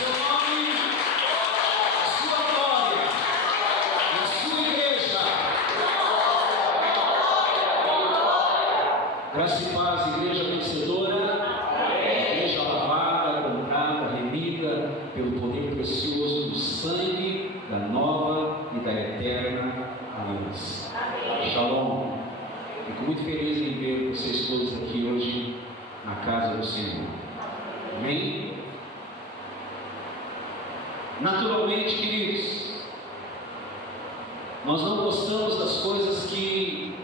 seu nome, a sua glória, a sua igreja. Graça e paz, igreja vencedora, igreja lavada, comprada, remida pelo poder precioso do sangue da nova e da eterna aliança. Shalom. Fico muito feliz em ver vocês todos aqui hoje na casa do Senhor. Amém? Naturalmente, queridos, nós não gostamos das coisas que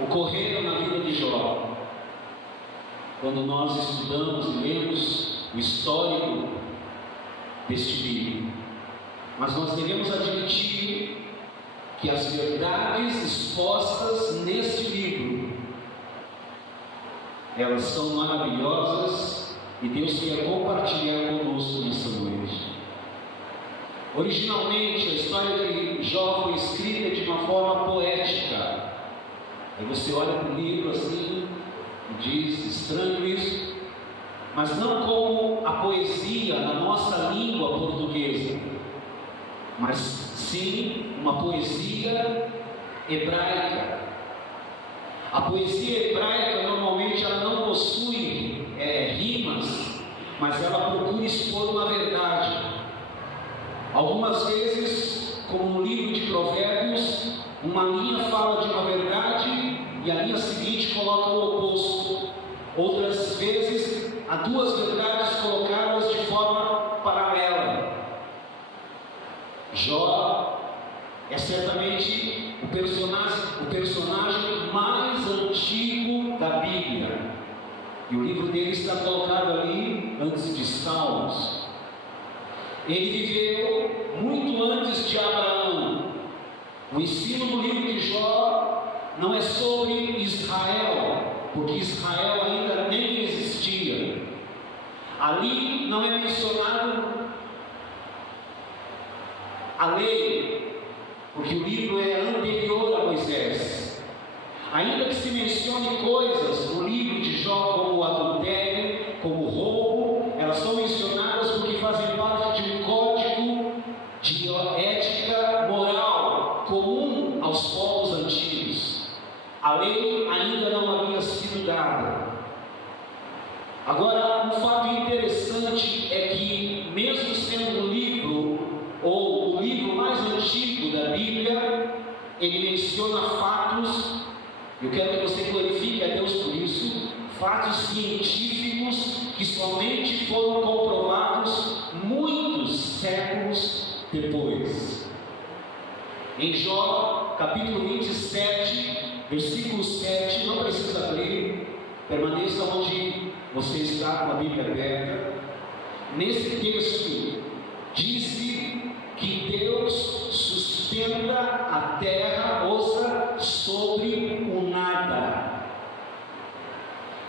ocorreram na vida de Jó. Quando nós estudamos e lemos o histórico deste livro, mas nós devemos admitir que as verdades expostas neste livro, elas são maravilhosas e Deus quer compartilhar conosco nessa noite. Originalmente a história de Jó foi escrita de uma forma poética. Aí você olha para o livro assim e diz: estranho isso, mas não como a poesia na nossa língua portuguesa, mas sim uma poesia hebraica. A poesia hebraica normalmente ela não possui rimas, mas ela procura expor uma verdade. Algumas vezes, como no livro de Provérbios, uma linha fala de uma verdade e a linha seguinte coloca o oposto. Outras vezes, há duas verdades colocadas de forma paralela. Jó é certamente o personagem mais antigo da Bíblia, e o livro dele está colocado ali antes de Salmos. Ele viveu muito antes de Abraão. O ensino do livro de Jó não é sobre Israel, porque Israel ainda nem existia. Ali não é mencionado a lei, porque o livro é anterior a Moisés. Ainda que se mencione coisas no livro de Jó, como o adultério, como o roubo, elas são mencionadas porque fazem parte de um código de ética moral comum aos povos antigos. A lei ainda não havia sido dada. Agora, um fato interessante é que, mesmo sendo um livro, ou o livro mais antigo da Bíblia, ele menciona fatos, eu quero que você glorifique a Deus por isso, fatos científicos que somente foram comprovados muitos séculos depois. Em Jó, capítulo 27, versículo 7, não precisa abrir, permaneça onde você está com a Bíblia aberta. Nesse texto, disse que Deus sustenta a terra, ouça, sobre o nada.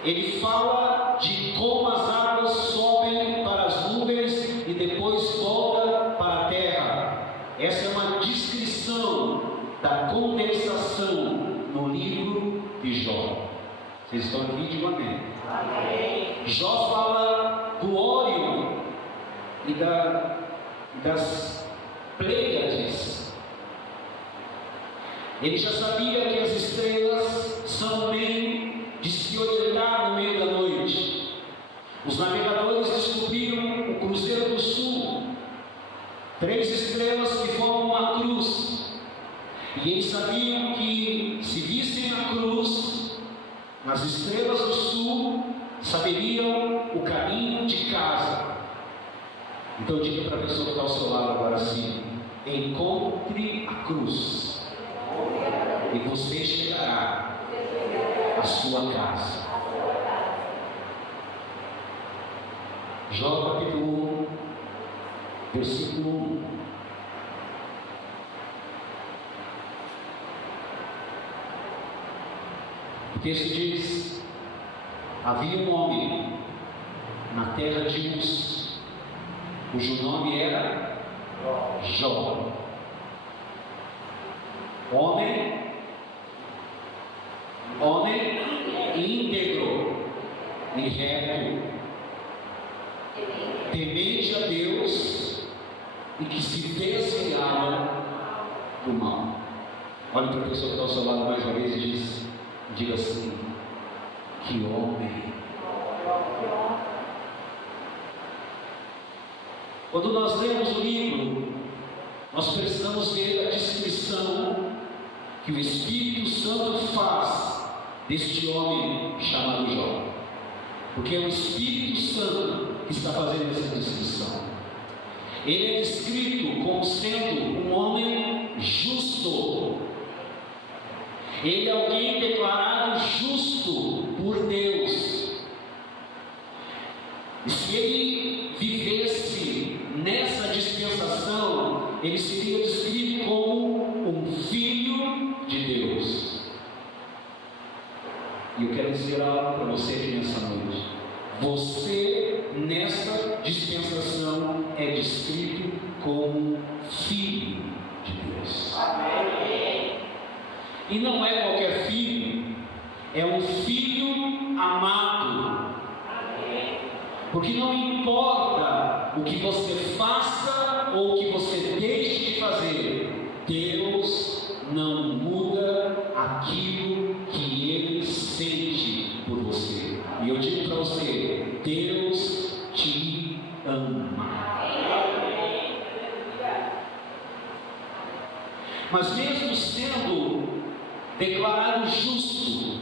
Ele fala de como as águas sobem para as nuvens e depois volta para a terra. Essa é uma descrição da condensação no livro de Jó. Vocês estão aqui? Digam amém. Amém. Jó fala do Órion e das Pleiades. Ele já sabia que as estrelas são bem de se orientar no meio da noite. Os navegadores descobriram o Cruzeiro do Sul, 3 estrelas que formam uma cruz, e eles sabiam que se vissem a cruz nas estrelas do sul, saberiam o caminho de casa. Então diga para a pessoa que está ao seu lado agora assim: encontre a cruz e você chegará à sua casa. Jó capítulo 1, versículo 1. O texto diz: havia um homem na terra de Uz, cujo nome era Jó. Homem íntegro e reto, temente a Deus e que se desviava do mal. Olhe para a pessoa que está ao seu lado mais uma vez e diga assim: que homem. Quando nós lemos o livro, nós precisamos ver a descrição que o Espírito Santo faz deste homem chamado Jó, porque é o Espírito Santo que está fazendo essa descrição. Ele é descrito como sendo um homem justo. Ele é alguém declarado justo por Deus. E se ele vivesse nessa dispensação, ele seria descrito como um filho de Deus. E eu quero dizer algo para você aqui nessa noite. Você, nessa dispensação, é descrito como filho de Deus. Amém. E não é qualquer filho, é um filho amado. Amém. Porque não importa o que você faça ou o que você deixe de fazer, Deus não muda aquilo que Ele sente por você. E eu digo para você: Deus te ama. Mas mesmo sendo declarado justo,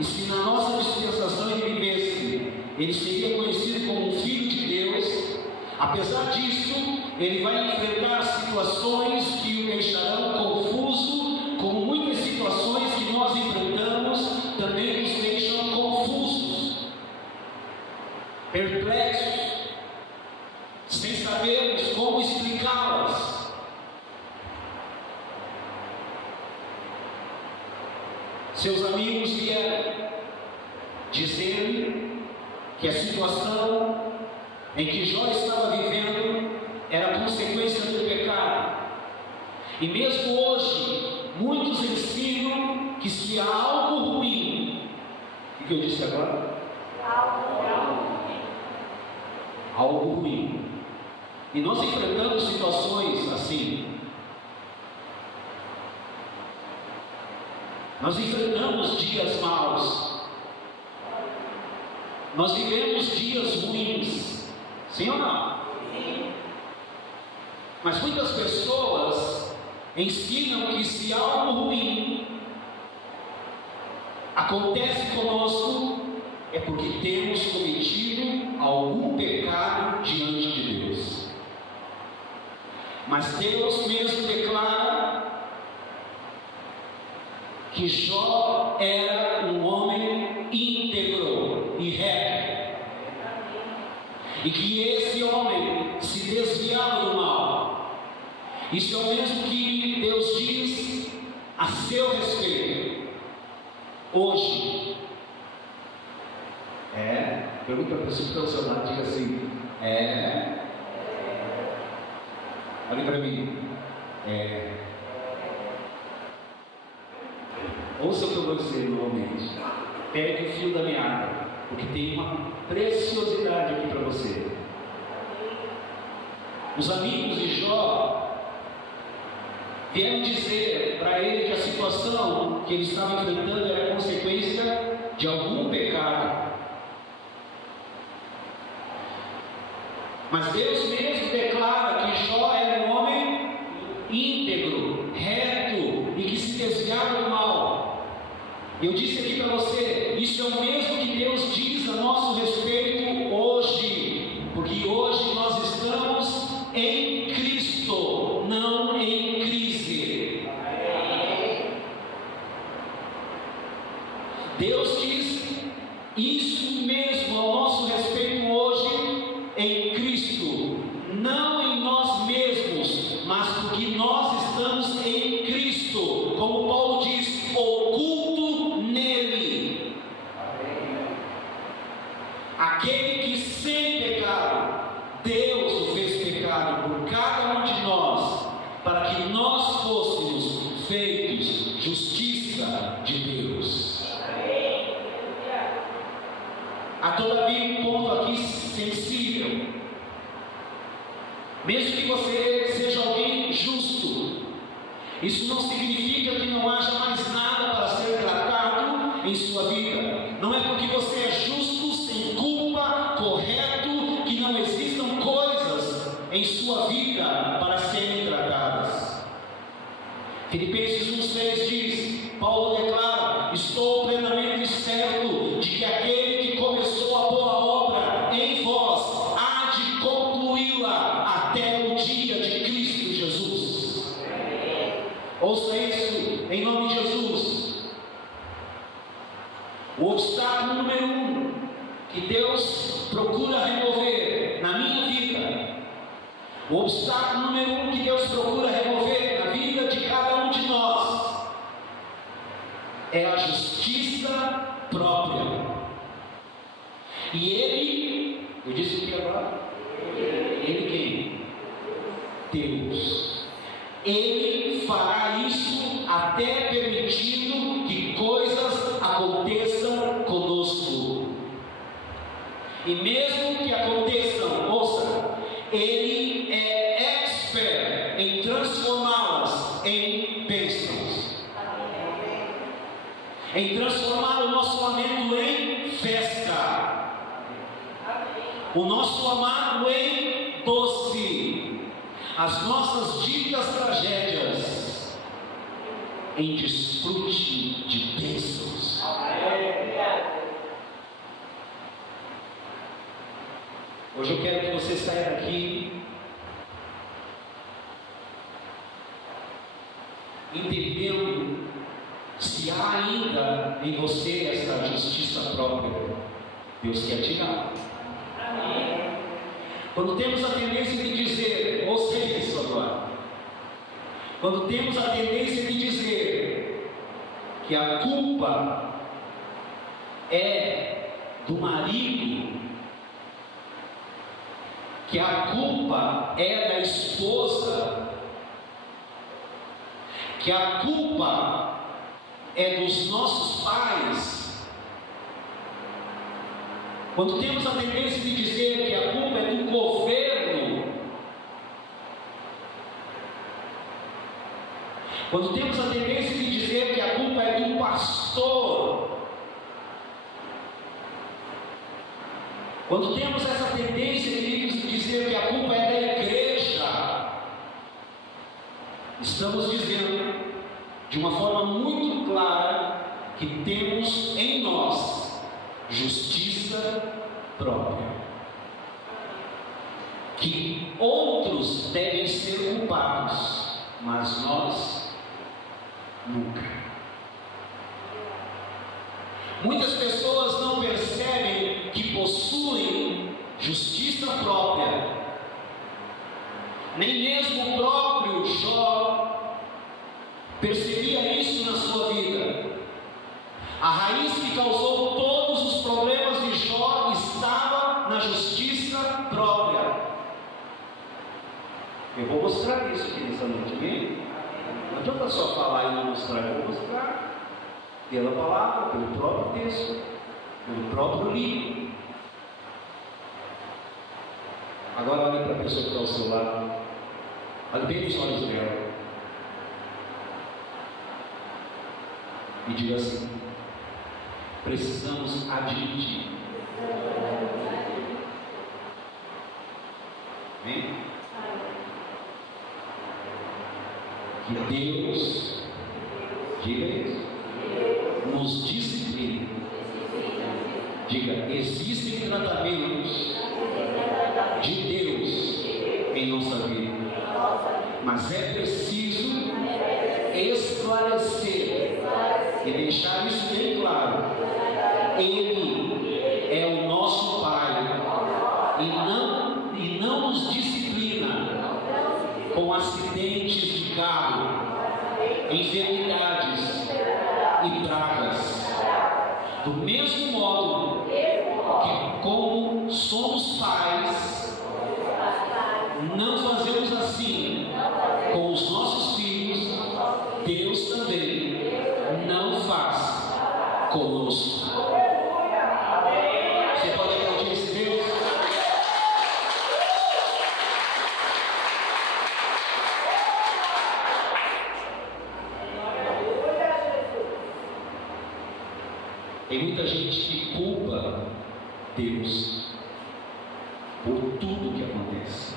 e se na nossa dispensação ele vivesse, ele seria conhecido como um filho de Deus. Apesar disso, ele vai enfrentar situações que o deixarão confuso, como muitas situações que nós enfrentamos também nos deixam confusos, perplexos, sem sabermos como explicá-las. Seus amigos vieram dizendo que a situação em que Jó estava vivendo era consequência do pecado. E mesmo hoje, muitos ensinam que se há algo ruim, o que eu disse agora? Algo ruim. E nós enfrentamos situações assim. Nós enfrentamos dias maus. Nós vivemos dias ruins. Sim ou não? Sim. Mas muitas pessoas ensinam que se algo ruim acontece conosco, é porque temos cometido algum pecado diante de Deus. Mas Deus mesmo declara que Jó era um homem íntegro e reto, e que esse homem se desviava do mal. Isso é o mesmo que Deus diz a seu respeito hoje. Pergunta para a pessoa que está ao seu lado, diga assim: olha para mim. Ouça o que eu vou dizer novamente. Pegue o fio da meada, porque tem uma preciosidade aqui para você. Os amigos de Jó vieram dizer para ele que a situação que ele estava enfrentando era consequência de algum pecado. Mas Deus mesmo declara que Jó era um homem íntegro, reto e que se desviava do mal. Eu disse aqui para você, isso é o mesmo que Deus diz a nosso respeito hoje, porque hoje nós estamos em Cristo, não em crise. Deus diz isso mesmo ao nosso respeito hoje em Cristo, não em nós mesmos, mas porque nós estamos em Cristo, como Paulo diz, oculto nele. Aquele que sem pecado, Deus o fez pecado por cada um de nós, para que nós fôssemos feitos justiça de Deus. todavia um ponto aqui sensível. Mesmo que você seja alguém justo, isso não significa que não haja mais nada para ser tratado em sua vida. Não é porque você é justo, sem culpa, correto, que não existam coisas em sua vida para serem tratadas. Filipenses 1,6 diz, Paulo declara: estou plenamente certo de que aquele que começou a boa obra em vós há de concluí-la até o dia de Cristo Jesus. Ouça isso em nome de Jesus. O obstáculo número 1 que Deus procura remover na minha vida, o obstáculo número 1 que Deus procura remover na vida de cada um de nós, é a justiça própria. E Ele, eu disse o que agora? Ele quem? Deus. Ele fará isso até permitindo que coisas aconteçam conosco. E mesmo que aconteçam, ouça, Ele é expert em transformá-las em bênçãos, em transformar o nosso lamento em festa, o nosso amargo em doce, as nossas dívidas tragédias em desfrute de bênçãos. Hoje eu quero que você saia daqui entendendo se há ainda em você essa justiça própria. Deus quer tirar. Quando temos a tendência de dizer, ouça isso agora, quando temos a tendência de dizer que a culpa é do marido, que a culpa é da esposa, que a culpa é dos nossos pais, quando temos a tendência de dizer que a culpa é do governo, quando temos a tendência de dizer que a culpa é do pastor, quando temos essa tendência de dizer que a culpa é da igreja, estamos dizendo de uma forma muito clara que temos em nós justiça própria, que outros devem ser culpados, mas nós nunca. Muitas pessoas não percebem que possuem justiça própria. Nem mesmo o próprio Jó percebia isso na sua vida. A raiz que causou todos os problemas de Jó estava na justiça própria. Eu vou mostrar isso aqui nessa noite, amém? Não adianta só falar e não mostrar, eu vou mostrar pela palavra, pelo próprio texto, pelo próprio livro. Agora olhe para a pessoa que está ao seu lado, olhe bem nos olhos dela e diga assim: precisamos admitir. Amém? Que Deus, diga isso, nos disciplina. Diga: existem tratamentos de Deus em nossa vida, mas é preciso esclarecer e deixar isso bem claro. Ele é o nosso Pai e não nos disciplina com acidentes de carro, enfermidades e pragas. Do mesmo modo que, como somos pais, não fazemos assim com os nossos filhos, Deus também não faz conosco. Você pode muita gente que culpa Deus por tudo que acontece.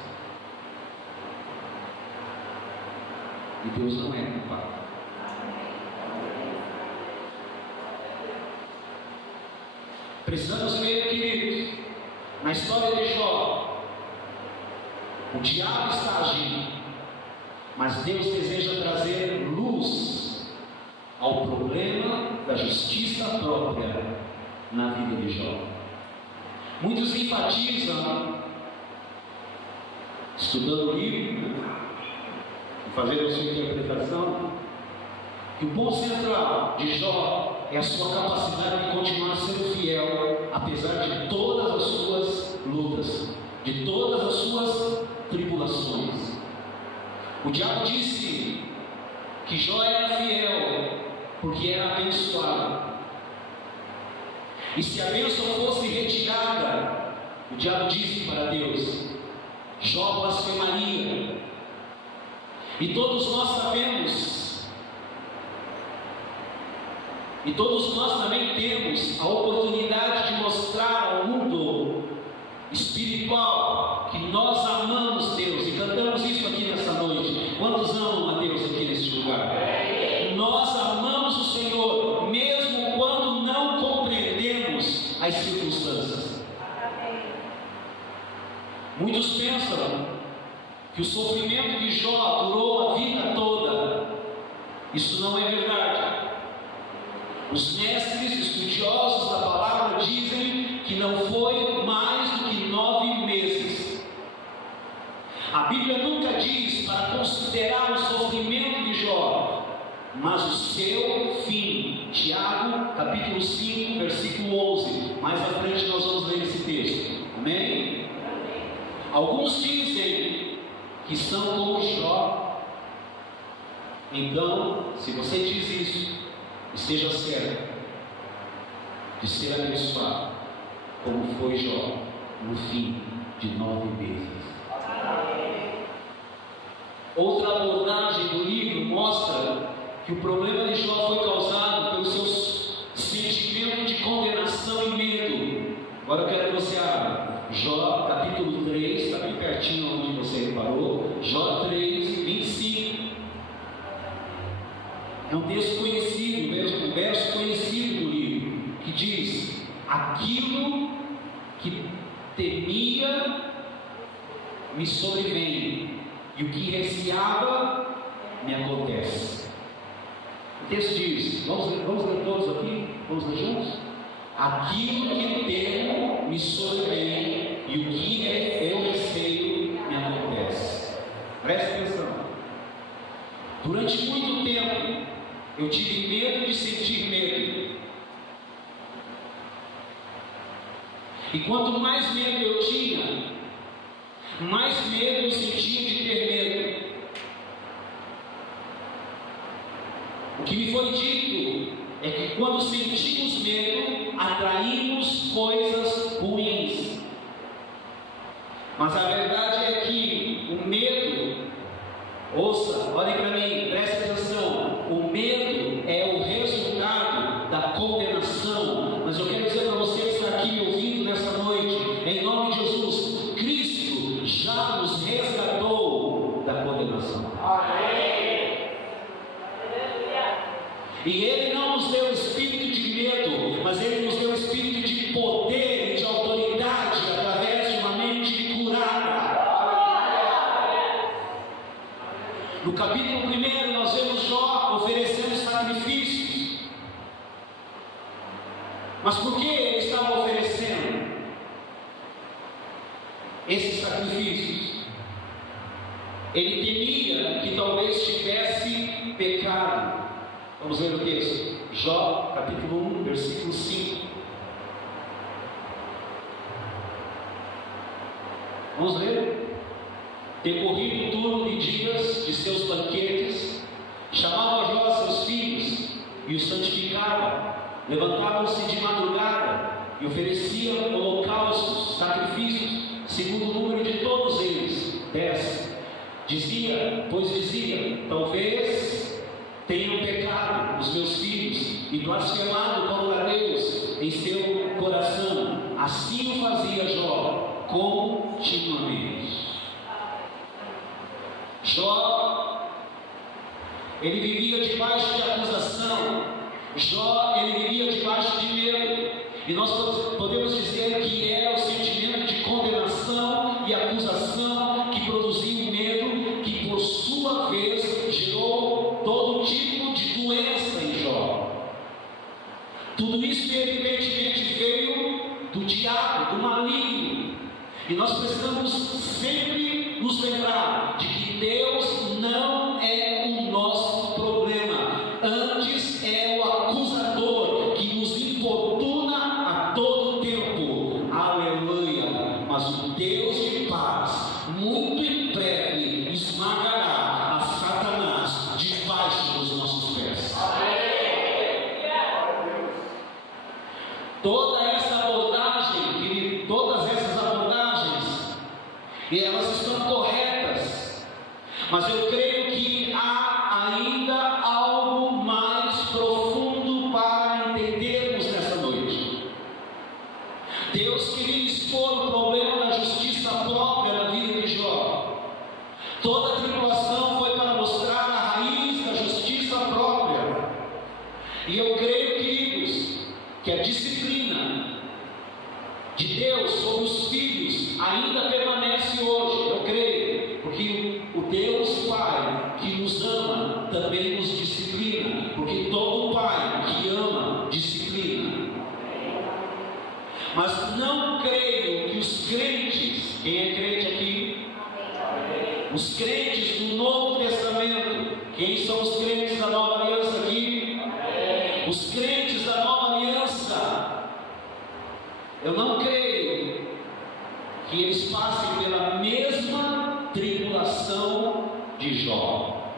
E Deus não é culpado. Precisamos ver, queridos, na história de Jó, o diabo está agindo, mas Deus deseja trazer luz ao problema da justiça própria na vida de Jó. Muitos enfatizam, estudando o livro, fazendo a sua interpretação, que o ponto central de Jó é a sua capacidade de continuar sendo fiel, apesar de todas as suas lutas, de todas as suas tribulações. O diabo disse que Jó era fiel porque era abençoado, e se a bênção fosse retirada, o diabo disse para Deus, Jó blasfemaria. E todos nós sabemos, e todos nós também temos a oportunidade de mostrar ao mundo espiritual que nós amamos Deus, e cantamos isso aqui nessa noite. Quantos amam a Deus aqui neste lugar? Nós amamos o Senhor, mesmo quando não compreendemos as circunstâncias. Muitos pensam que o sofrimento de Jó durou a vida toda. Isso não é verdade. Os mestres estudiosos da palavra dizem que não foi mais do que 9 meses. A Bíblia nunca diz para considerar o sofrimento de Jó, mas o seu fim. Tiago, capítulo 5, versículo 11. Mais à frente nós vamos ler esse texto. Amém? Alguns dizem que são como Jó. Então, se você diz isso, esteja certo de ser abençoado, como foi Jó no fim de 9 meses. Outra abordagem do livro mostra que o problema de Jó foi causado pelo seu sentimento de condenação e medo. Agora eu quero que você abra Jó capítulo 3, está bem pertinho onde você reparou. Jó 3, 25. É um texto conhecido, um verso conhecido do livro, que diz: aquilo que temia me sobrevém, e o que receava me acontece. O texto diz, vamos ler todos aqui? Vamos ler juntos? Aquilo que temo me sobrevém, e o que eu receio me acontece. Presta atenção. Durante muito tempo eu tive medo de sentir medo, e quanto mais medo eu tinha, mais medo eu sentia de ter medo. O que me foi dito é que quando sentimos medo, atraímos coisas ruins. Mas a verdade é que o medo, ouça, olhem para mim, preste atenção, o medo é o resultado da condenação. Mas eu quero dizer para você que está aqui me ouvindo nessa noite, em nome de Jesus, Cristo já nos resgatou da condenação. E Ele não nos deu espírito de medo, mas Ele nos deu espírito de poder e de autoridade, através de uma mente curada. No capítulo 1 nós vemos Jó oferecendo sacrifícios. Mas por que ele estava oferecendo esses sacrifícios? Ele temia que talvez tivesse pecado. Vamos ler o texto. Jó, capítulo 1, versículo 5. Vamos ler? Decorrido o turno de dias de seus banquetes, chamava Jó a seus filhos e os santificava. Levantavam-se de madrugada e ofereciam holocaustos, sacrifícios, segundo o número de todos eles, 10. Dizia, talvez tenham pecado os meus filhos e blasfemado contra Deus em seu coração. Assim o fazia Jó continuamente. Jó, ele vivia debaixo de acusação. Jó, ele vivia debaixo de medo. E nós podemos dizer que era o sentimento de condenação e acusação que produzia o medo, que por sua vez gerou todo tipo de doença em Jó. Tudo isso evidentemente veio do diabo, do maligno. E nós precisamos sempre nos lembrar de que Deus não é o nosso problema. Antes é o acusador que nos importuna a todo tempo. Aleluia! Mas o Deus de paz, muito em breve, esmagará a Satanás debaixo dos nossos pés. Todas essas abordagens, e elas estão corretas, mas eu creio que há ainda algo mais profundo para entendermos nessa noite. Deus queria expor o problema da justiça própria na vida de Jó. Toda a tribulação foi para mostrar a raiz da justiça própria. E eu creio, queridos, que a disciplina de Deus sobre os filhos ainda permanece hoje. Eu creio, porque o Deus Pai que nos ama também nos disciplina, porque todo pai que ama disciplina. Mas não creio que os crentes, quem é crente aqui? Os crentes do Novo Testamento, quem são os crentes da Nova Aliança aqui? Os crentes da Nova Aliança, eu não creio que eles passem pela mesma tribulação de Jó.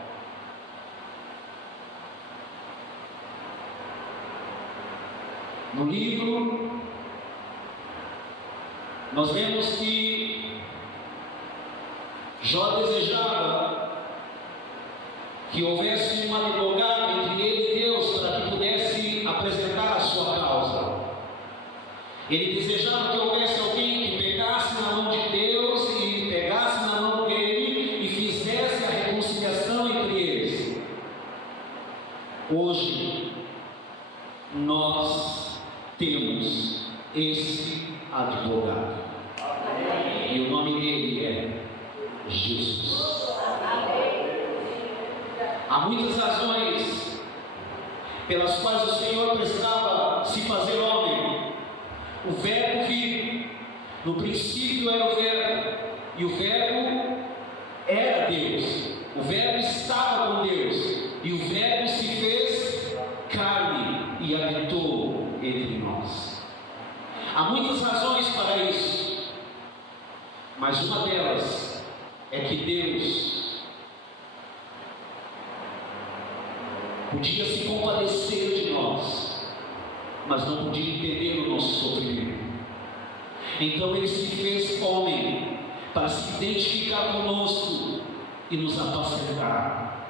No livro, nós vemos que Jó desejava que houvesse um advogado entre ele e Deus para que pudesse apresentar a sua causa. Ele desejava que houvesse alguém que pegasse na mão de Deus e pegasse na mão dele e fizesse a reconciliação entre eles. Hoje nós temos esse advogado. E o nome dele é Jesus. Há muitas razões pelas quais o Senhor precisava se fazer homem. O Verbo vive. No princípio era o Verbo, e o Verbo era Deus. O Verbo estava com Deus, e o Verbo se fez carne e habitou entre nós. Há muitas razões para isso, mas uma delas é que Deus podia se compadecer de nós, mas não podia entender o nosso sofrimento. Então Ele se fez homem para se identificar conosco e nos apacentar,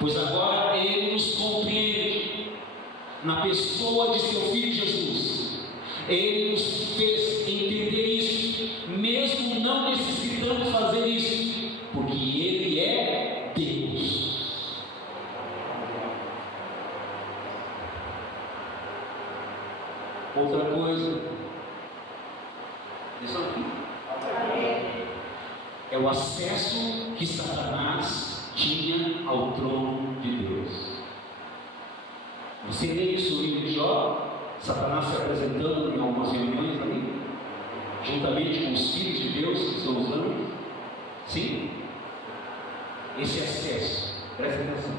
pois agora Ele nos compreende na pessoa de seu Filho Jesus. Ele nos fez entender isso, mesmo não necessitando fazer isso, porque Ele é Deus. Outra coisa, isso aqui é o acesso que Satanás tinha ao trono de Deus. Você lê isso no livro de Jó, Satanás se apresentando em algumas reuniões ali, juntamente com os filhos de Deus que estão usando. Sim, esse acesso, presta atenção.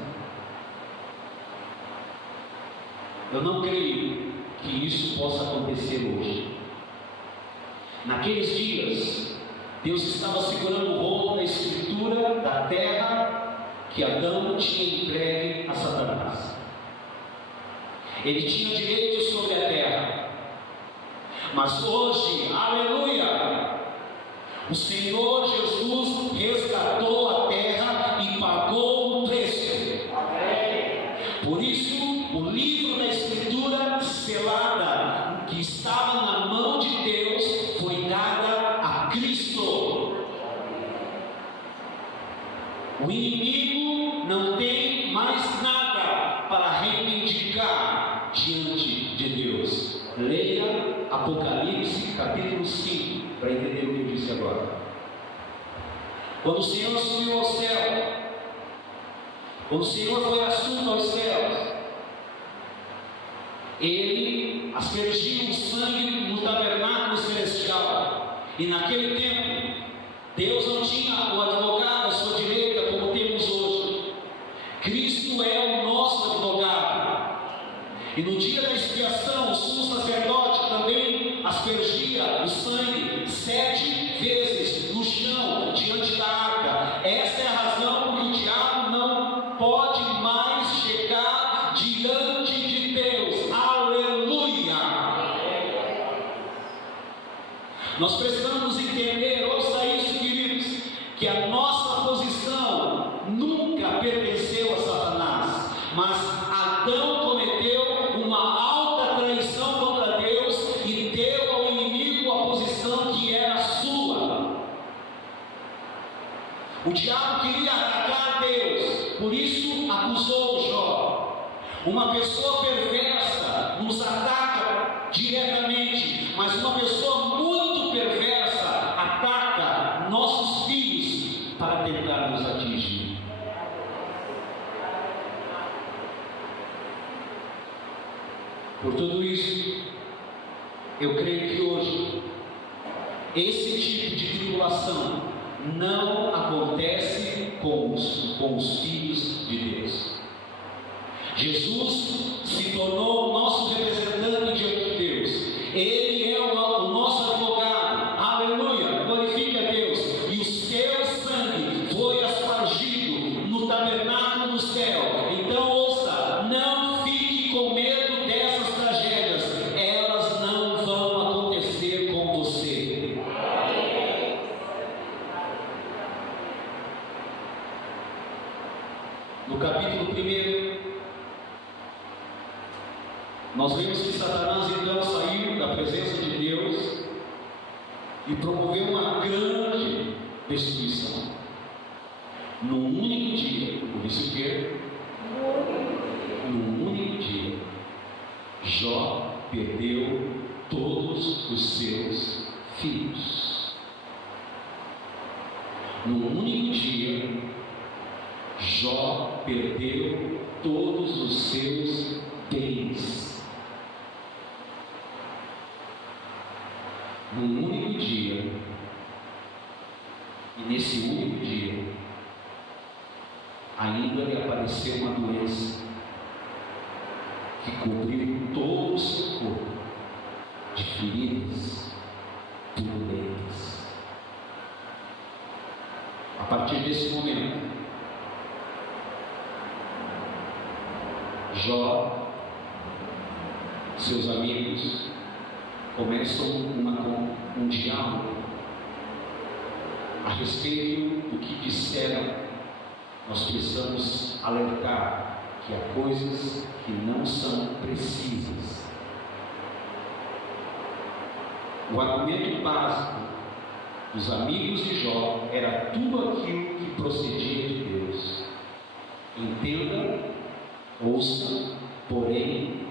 Eu não creio que isso possa acontecer hoje. Naqueles dias, Deus estava segurando o rolo da escritura da terra que Adão tinha entregue a Satanás. Ele tinha direito sobre a terra, mas hoje, aleluia, o Senhor Jesus resgatou a terra e pagou o preço. Amém. a Cristo. O inimigo não tem mais nada para reivindicar diante de Deus. Leia Apocalipse capítulo 5 para entender o que eu disse agora. Quando o Senhor subiu ao céu, quando o Senhor foi assunto aos céus, Ele aspergiu o sangue no tabernáculo celestial. E naquele tempo, Deus não tinha o advogado à sua direita como temos hoje. Cristo é o nosso advogado. E no dia da expiação, o sumo sacerdote também aspergia o sangue 7 vezes no chão, diante da arca. Essa é a razão por que o diabo não pode mais chegar diante de Deus. Aleluia! Nós precisamos entender, ouça isso, queridos, que a nossa posição nunca pertenceu a Satanás, mas Adão cometeu uma alta traição contra Deus e deu ao inimigo a posição que era sua. O diabo queria atacar Deus, por isso acusou Jó. Uma pessoa perversa nos ataca diretamente, mas uma pessoa muito perversa ataca nossos filhos para tentar nos atingir. Por tudo isso, eu creio que hoje esse tipo de tribulação não acontece com os filhos de Deus. Jesus se tornou o nosso representante diante de Deus. Ele é o nosso advogado. Aleluia! Glorifique a Deus. E o seu sangue foi aspergido no tabernáculo do céu. Então ouça, não fique com medo dessas tragédias. Elas não vão acontecer com você. No capítulo 1, nós vemos que Satanás então saiu da presença de Deus e promoveu uma grande destruição. Num único dia, por isso que, num único dia, Jó perdeu todos os seus filhos. Num único dia, Jó perdeu todos os seus bens. Num único dia, e nesse único dia, ainda lhe apareceu uma doença que cobriu todo o seu corpo de feridas purulentas. A partir desse momento, Jó, seus amigos, começam um diálogo a respeito do que disseram. Nós precisamos alertar que há coisas que não são precisas. O argumento básico dos amigos de Jó era tudo aquilo que procedia de Deus. Entenda, ouça, porém,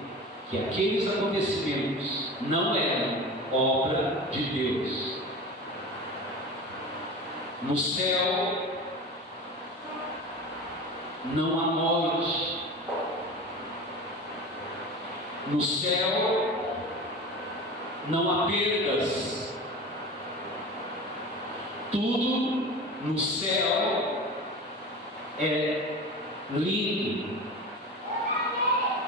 que aqueles acontecimentos não eram obra de Deus. No céu não há morte. No céu não há perdas. Tudo no céu é lindo.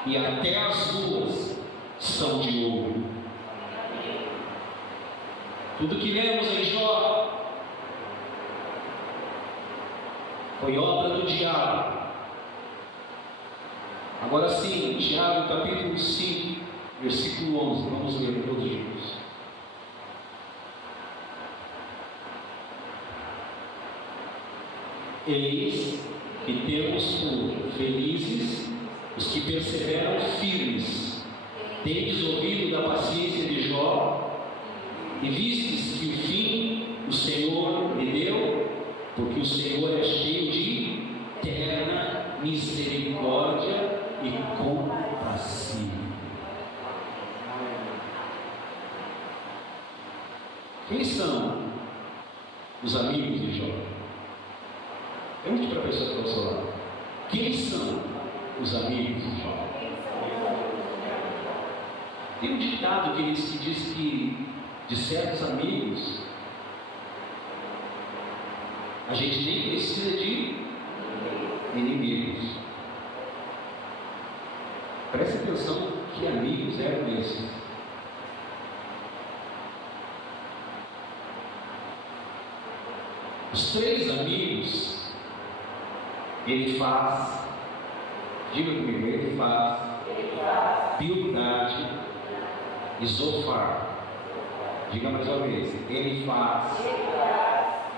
E até as ruas são de ouro. Tudo que lemos em Jó foi obra do diabo. Agora sim, Tiago capítulo 5, versículo 11, vamos ler todos juntos. Eis que temos por felizes os que perseveram firmes. Tendes ouvido da paciência de Jó, e vistes que o fim o o Senhor me deu, porque o Senhor é cheio de terna misericórdia e compassivo. Quem são os amigos de Jó? Pergunte para a pessoa que está ao seu lado. Quem são os amigos de Jó? Tem um ditado que diz que de certos amigos a gente nem precisa de inimigos. Preste atenção que amigos eram esses. Os 3 amigos, Elifaz, diga comigo, Elifaz, Bildade e Zofar. Diga mais uma vez, Elifaz,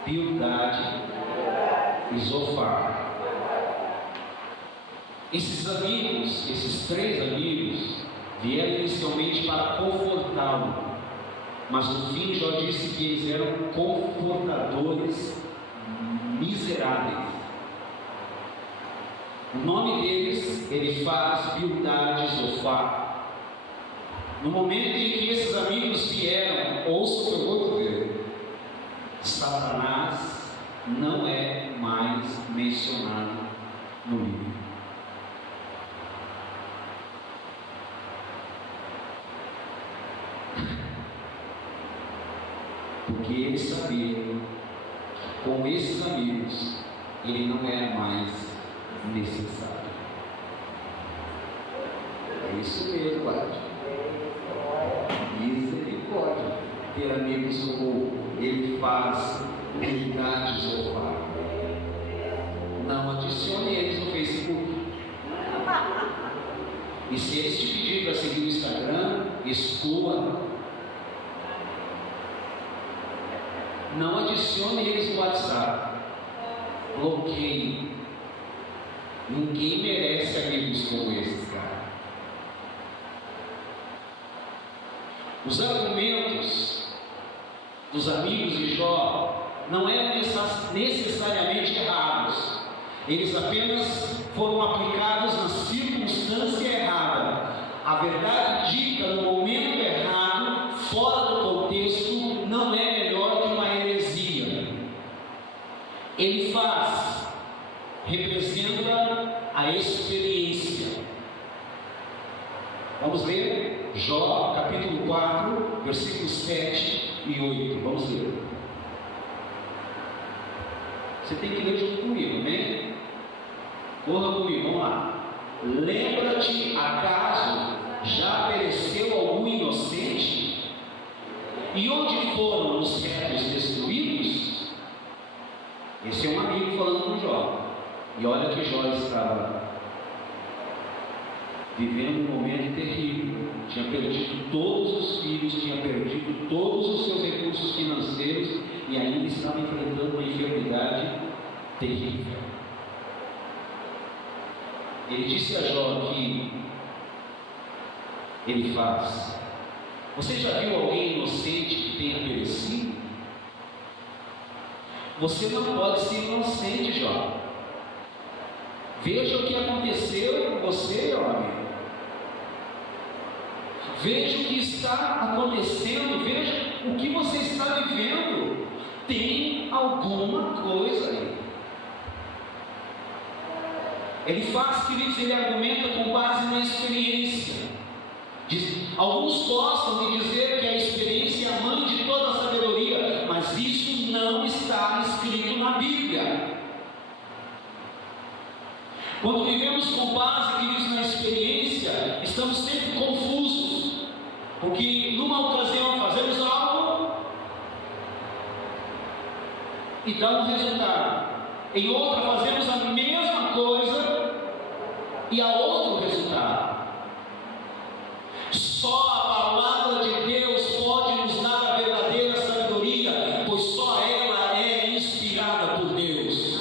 Bildade e Zofar. Esses amigos, esses 3 amigos, vieram inicialmente para confortá-lo, mas no fim Jó disse que eles eram confortadores miseráveis. O nome deles, Elifaz, Bildade e Zofar. No momento em que esses amigos vieram, ouça o que eu vou dizer, Satanás não é mais mencionado no livro. Porque ele sabia que com esses amigos ele não era mais necessário. É isso mesmo, guarde. Misericórdia. Ter amigos como Elifaz, Bildade e Zofar. Não adicione eles no Facebook. E se eles te pedirem para seguir o Instagram, exclua. Não adicione eles no WhatsApp. Bloqueie. Ninguém merece amigos como esses, cara. Os argumentos dos amigos de Jó não eram necessariamente errados. Eles apenas foram aplicados na circunstância errada. A verdade dita no momento errado, fora do contexto, não é melhor que uma heresia. Elifaz representa a experiência. Vamos ler Jó, capítulo 4, versículos 7 e 8. Vamos ler. Você tem que ler junto comigo, amém? Corra comigo, vamos lá. Lembra-te, acaso já pereceu algum inocente? E onde foram os retos destruídos? Esse é um amigo falando com Jó. E olha que Jó estava vivendo um momento terrível. Tinha perdido todos os filhos, tinha perdido todos os seus recursos financeiros e ainda estava enfrentando uma enfermidade terrível. Ele disse a Jó que ele faz: você já viu alguém inocente que tenha perecido? Você não pode ser inocente, Jó. Veja o que aconteceu com você, meu amigo. Veja o que está acontecendo, veja o que você está vivendo. Tem alguma coisa aí. Ele faz, queridos, ele argumenta com base na experiência. Alguns gostam de dizer que a experiência é a mãe de toda a sabedoria, mas isso não está escrito na Bíblia. Quando vivemos com base, queridos, na experiência, estamos sempre confusos, porque numa ocasião fazemos algo e dá um resultado, em outra fazemos a mesma coisa e há outro resultado. Só a palavra de Deus pode nos dar a verdadeira sabedoria, pois só ela é inspirada por Deus.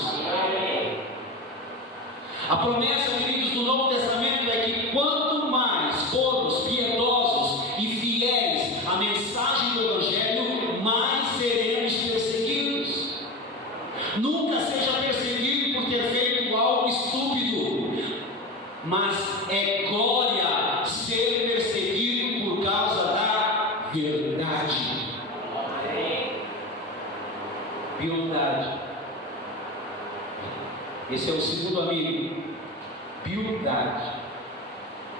A promessa, queridos, do Novo Testamento é que quanto mais formos piedosos e fiéis à mensagem do Evangelho, mais seremos perseguidos. Nunca seja perseguido por ter feito algo estúpido, mas é glória ser perseguido por causa da verdade. Piedade. Esse é o segundo amigo. Piedade.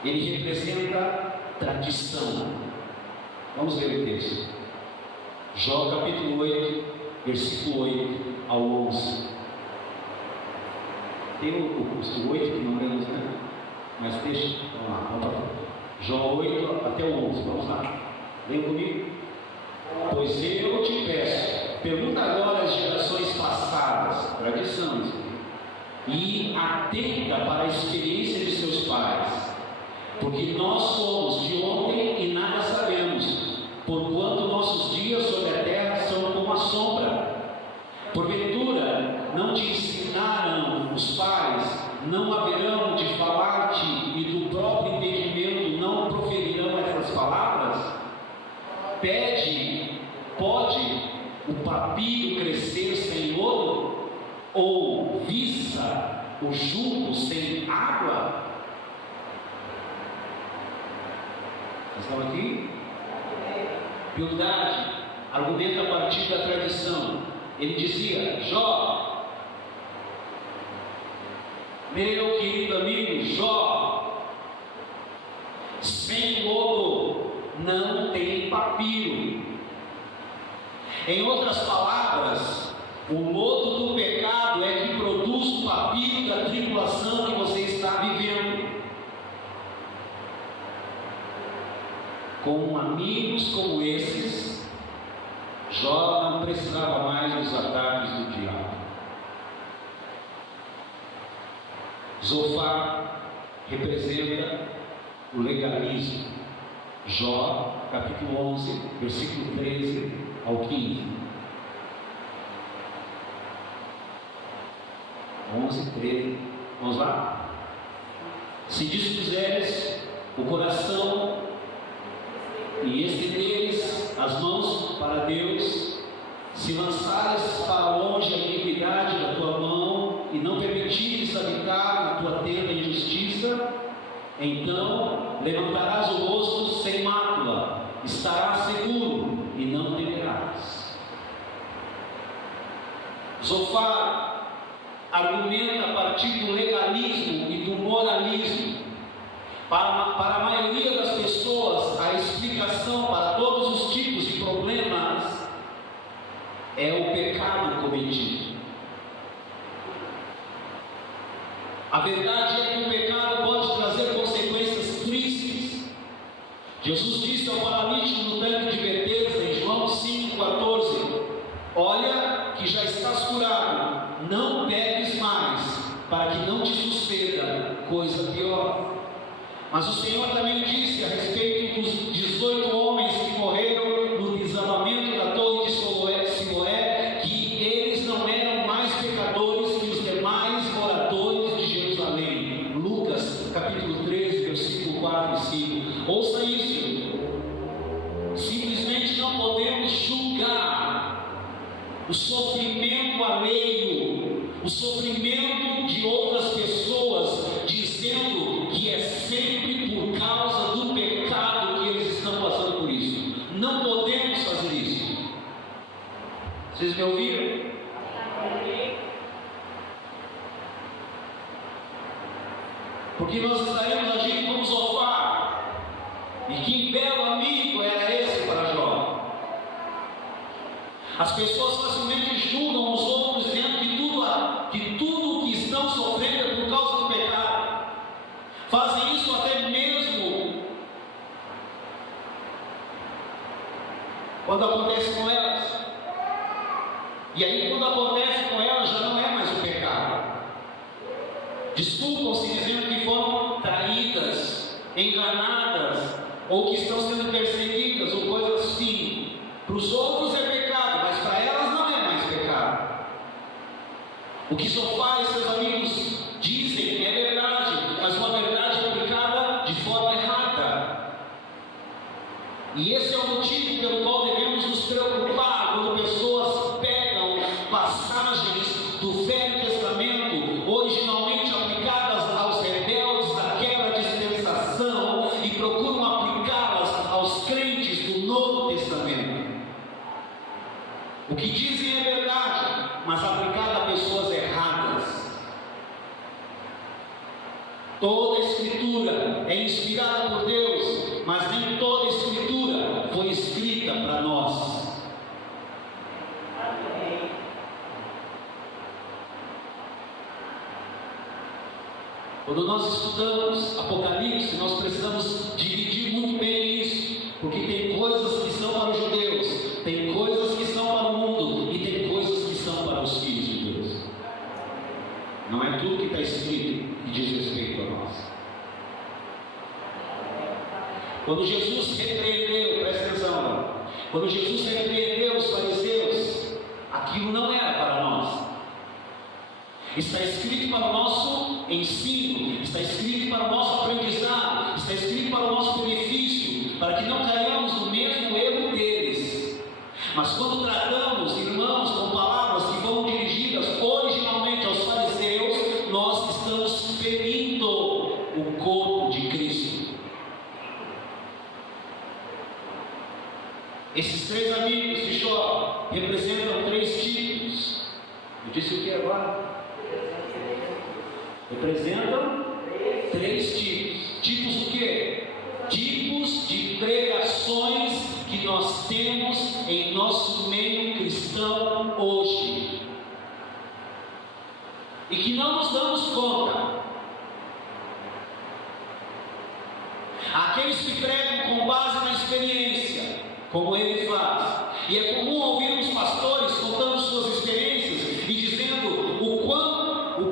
Ele representa tradição. Vamos ver o texto. Jó capítulo 8, versículo 8 ao 11. Tem o 8 que não lemos, né? Mas deixa, vamos lá. Jó 8 até o 11, vamos lá. Vem comigo. Pois eu te peço, pergunta agora às gerações passadas, tradições, e atenta para a experiência de seus pais, porque nós somos de ontem e nada sabemos, porquanto nossos dias sobre a terra são como a sombra. Porventura não te ensinaram os pais, não haverão de falar-te, e do próprio entendimento não proferirão essas palavras? Pode o papiro crescer sem lodo? Ou viça o jugo sem água? Estão aqui? Piedade argumenta a partir da tradição. Ele dizia: Jó, meu querido amigo Jó, sem lodo não tem papiro. Em outras palavras, o lodo do pecado é que produz o papiro da tribulação que você está vivendo. Com amigos como esses, Jó não precisava mais dos ataques do diabo. Zofar representa o legalismo. Jó, capítulo 11, versículo 13 ao 15. 11, 13. Vamos lá? Se dispuseres o coração e estenderes as mãos para Deus, se lançares para longe a iniquidade da tua mão e não permitires habitar na tua tenda de justiça, então levantarás o rosto sem mácula, estarás seguro e não temerás. Zofar argumenta a partir do legalismo e do moralismo. Para a maioria das pessoas, a explicação para todos os tipos de problemas é o pecado cometido. A verdade é que o pecado pode trazer consequências tristes. Jesus disse ao paralítico no tanque de Betesda, em João 5,14: olha que já estás curado, não peques mais, para que não te suceda coisa pior. Mas o Senhor também disse a respeito dos 18 homens que morreram no desabamento da torre de Siloé, que eles não eram mais pecadores que os demais moradores de Jerusalém. Lucas capítulo 13, versículo 4 e 5. Ouça isso. Simplesmente não podemos julgar o sofrimento alheio, o sofrimento de outras pessoas, dizendo que é sempre por causa do pecado que eles estão passando por isso. Não podemos fazer isso. Vocês me ouviram? Porque nós estaremos agindo como Zofar. E que belo amigo era esse para Jó. As pessoas facilmente julgam os outros, dizendo que tudo o que estão sofrendo é por causa do pecado. Fazem isso até mesmo quando acontece com elas. E aí, quando acontece com elas, já não é mais o pecado. Desculpam-se dizendo que foram traídas, enganadas, ou que estão sendo perseguidas, ou coisas assim. Para os outros é pecado, mas para elas não é mais pecado. O que Zofar e seus amigos dizem é verdade, mas uma verdade aplicada de forma errada. E esse é o motivo pelo qual devemos nos preocupar quando pessoas pegam passagens O que dizem é verdade, mas aplicado a pessoas erradas. Toda a Escritura é inspirada por Deus, mas nem toda a Escritura foi escrita para nós. Quando nós estudamos Apocalipse, nós precisamos dividir muito bem isso, porque tem coisas que são para os judeus, tem coisas que são para o mundo e tem coisas que são para os filhos de Deus. Não é tudo que está escrito que diz respeito a nós. Quando Jesus repreendeu, presta atenção, quando Jesus repreendeu os fariseus, aquilo não era para nós. Está escrito para o nosso ensino, está escrito para o nosso aprendizado, está escrito para o nosso benefício, para que não caiamos no mesmo erro deles. Mas quando tratamos, irmãos, com palavras que foram dirigidas originalmente aos fariseus, nós estamos ferindo o corpo de Cristo. Esses três amigos de Jó representam três tipos. Eu disse o que agora? Representam três tipos. Tipos do quê? Tipos de pregações que nós temos em nosso meio cristão hoje e que não nos damos conta. Aqueles que pregam com base na experiência, como ele faz, e é comum ouvirmos pastores contando suas experiências e dizendo o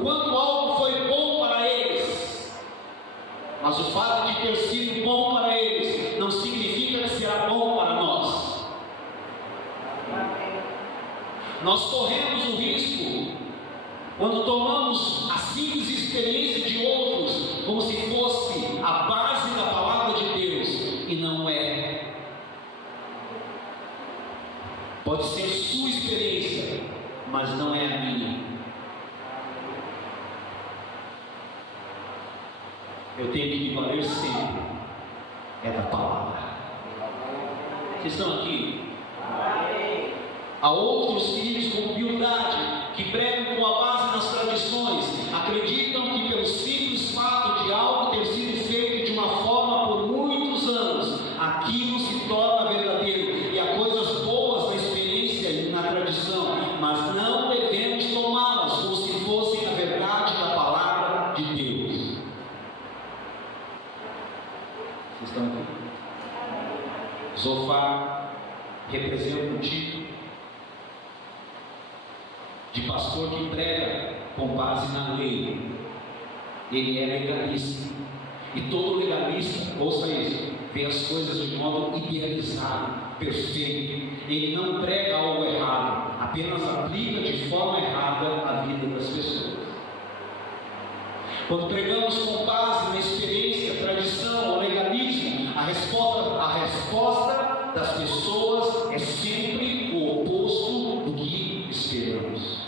quanto algo foi bom para eles, mas o fato de ter sido bom para eles não significa que será bom para nós. Nós corremos o risco, quando tomamos a simples experiência de outros como se fosse a base da palavra de Deus, e não é. Pode ser sua experiência, mas não é a minha. Eu tenho que me valer sempre é da palavra. Vocês estão aqui? Há outros queridos com humildade que pregam com a base nas tradições, acreditam que pelo simples fato de algo ter sido feito de uma forma por muitos anos, aquilo se torna verdadeiro, e há coisas boas na experiência e na tradição, mas não devemos tomá-las como se fossem a verdade da palavra de Deus. Vocês estão aqui? Zofar representa um tipo de pastor que prega com base na lei. Ele é legalista, e todo legalista, ouça isso, vê as coisas de modo idealizado, perfeito. Ele não prega algo errado, apenas aplica de forma errada a vida das pessoas. Quando pregamos com base na experiência, tradição ou legalismo, a resposta das pessoas é sempre o oposto do que esperamos.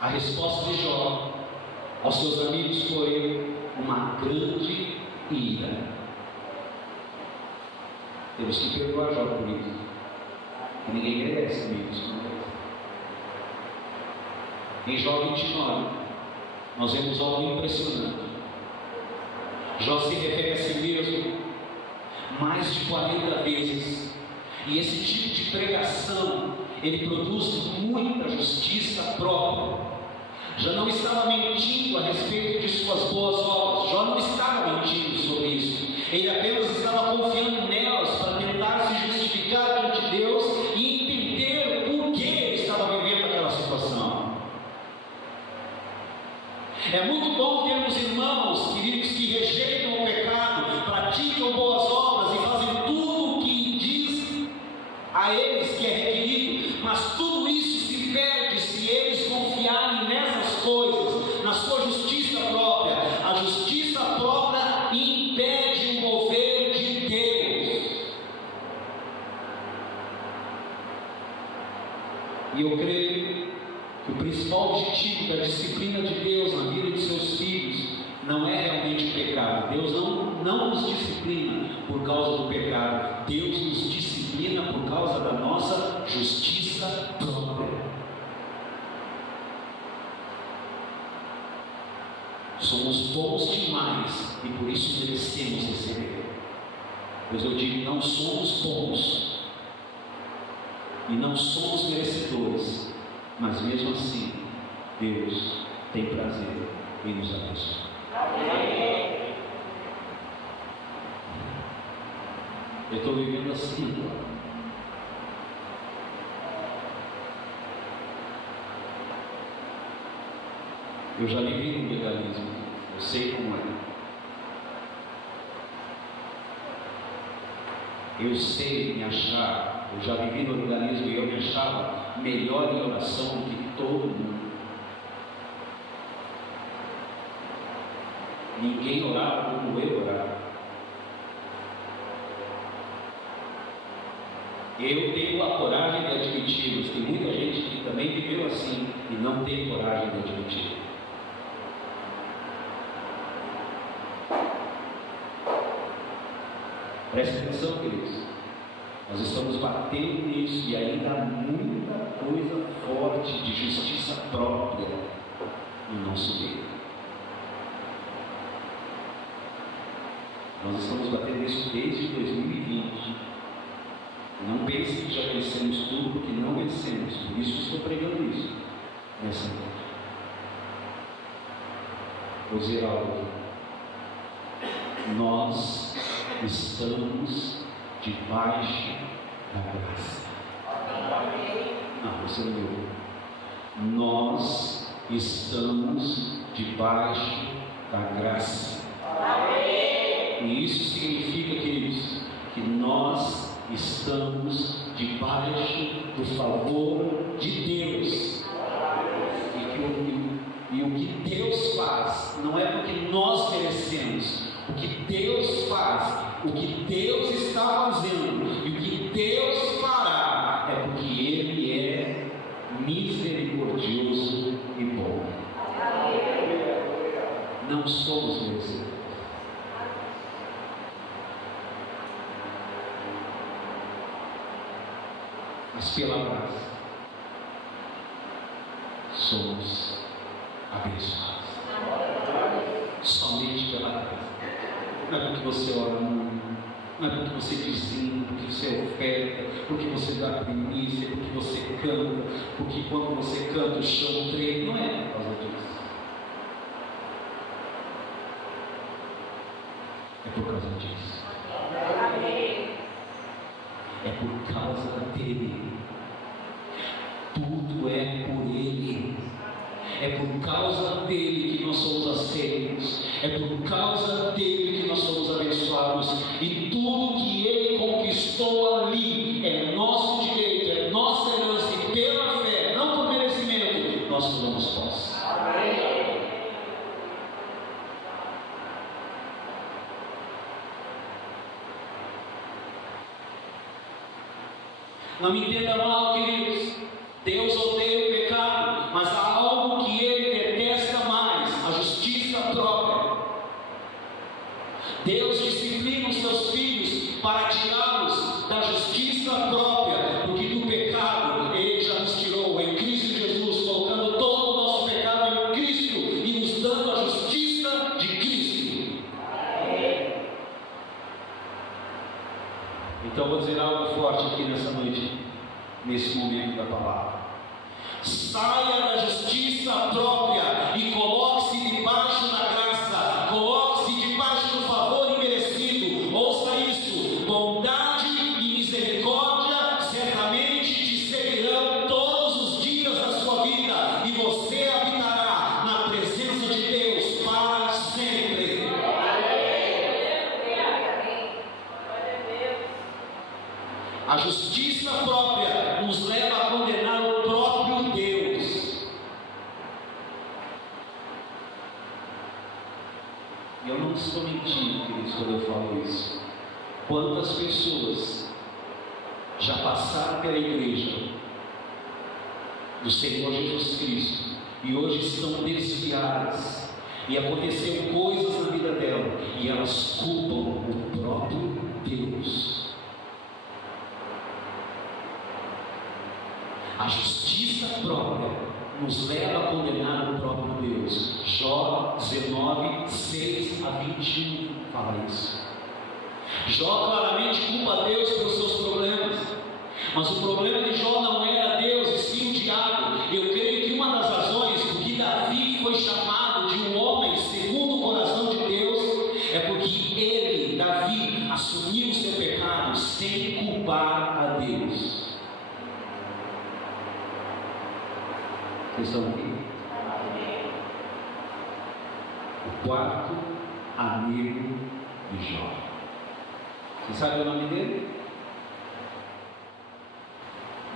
A resposta de Jó aos seus amigos foi uma grande ira. Temos que perdoar Jó por isso. Ninguém merece, amigos. Em Jó 29, nós vemos algo impressionante. Jó se refere a si mesmo mais de 40 vezes, e esse tipo de pregação, ele produz muita justiça própria. Já não estava mentindo a respeito de suas boas obras. Jó não estava mentindo sobre isso. Ele apenas estava confiando nelas para tentar se justificar diante de Deus e entender por que ele estava vivendo aquela situação. É muito bom termos irmãos, queridos, que rejeitam o pecado, praticam boas obras e fazem tudo o que diz a eles que é requerido, mas tudo isso se perde se eles confiarem nessas coisas, na sua justiça própria. A justiça própria impede o mover de Deus. E eu creio que o principal objetivo da disciplina de Deus na vida de seus filhos não é realmente o pecado. Deus não nos disciplina por causa do pecado. Deus nos nossa justiça própria. Somos bons demais e por isso merecemos receber. Pois eu digo, não somos bons e não somos merecedores, mas mesmo assim, Deus tem prazer em nos abençoar. Amém. Eu estou vivendo assim agora. Eu já vivi no legalismo, eu sei como é. Eu sei me achar, eu já vivi no legalismo e eu me achava melhor em oração do que todo mundo. Ninguém orava como eu orava. Eu tenho a coragem de admitir, mas tem muita gente que também viveu assim e não tem coragem de admitir. Preste atenção, queridos. Nós estamos batendo nisso e ainda há muita coisa forte de justiça própria no nosso meio. Nós estamos batendo nisso desde 2020. Não pense que já vencemos tudo, porque não vencemos. Por isso estou pregando isso nessa noite. Vou dizer algo. Nós estamos debaixo da graça. Não, você não viu. Nós estamos debaixo da graça. E isso significa, queridos, que nós estamos debaixo do favor de Deus. E o que Deus faz não é porque nós merecemos. O que Deus faz, o que Deus está fazendo e o que Deus fará é porque Ele é misericordioso e bom. Não somos merecedores. Mas pela graça somos abençoados. Somente pela graça. Não é porque você ora muito, não é porque você dizima, porque você oferta, porque você dá primícia, porque você canta, porque quando você canta o chão treme, não é por causa disso. É por causa disso. É por causa dele. Tudo é por ele. É por causa dele que nós somos aceitos. É por causa dele que nós somos abençoados. E tudo que ele conquistou ali é nosso direito, é nossa herança. E pela fé, não por merecimento, nós tomamos posse. Não me entenda mal, queridos. Deus odeia o pecado, mas há algo que Ele detesta mais: a justiça própria. Deus disciplina os seus filhos para tirá-los da justiça própria, porque do pecado Ele já nos tirou em Cristo Jesus, colocando todo o nosso pecado em Cristo e nos dando a justiça de Cristo. Então vou dizer algo forte aqui nessa noite, nesse momento da palavra. Saia da justiça própria e coloque-se debaixo da graça, coloque-se debaixo do favor imerecido. Ouça isso: bondade e misericórdia certamente te seguirão todos os dias da sua vida, e você habitará na presença de Deus para sempre. A justiça própria nos leva a condenar o próprio Deus. E eu não estou mentindo, queridos, quando eu falo isso. Quantas pessoas já passaram pela igreja do Senhor Jesus Cristo e hoje estão desviadas, e aconteceu coisas na vida dela e elas culpam o próprio Deus. A justiça própria nos leva a condenar o próprio Deus. Jó 19, 6 a 21 fala isso. Jó claramente culpa Deus pelos seus problemas, mas o problema de Jó não era Deus, e sim o diabo. Eu creio que uma das razões por que Davi foi chamado de um homem segundo o coração de Deus é porque ele, Davi, assumiu o seu pecado sem culpar a Deus. Vocês estão aqui? O quarto amigo de Jó. Você sabe o nome dele?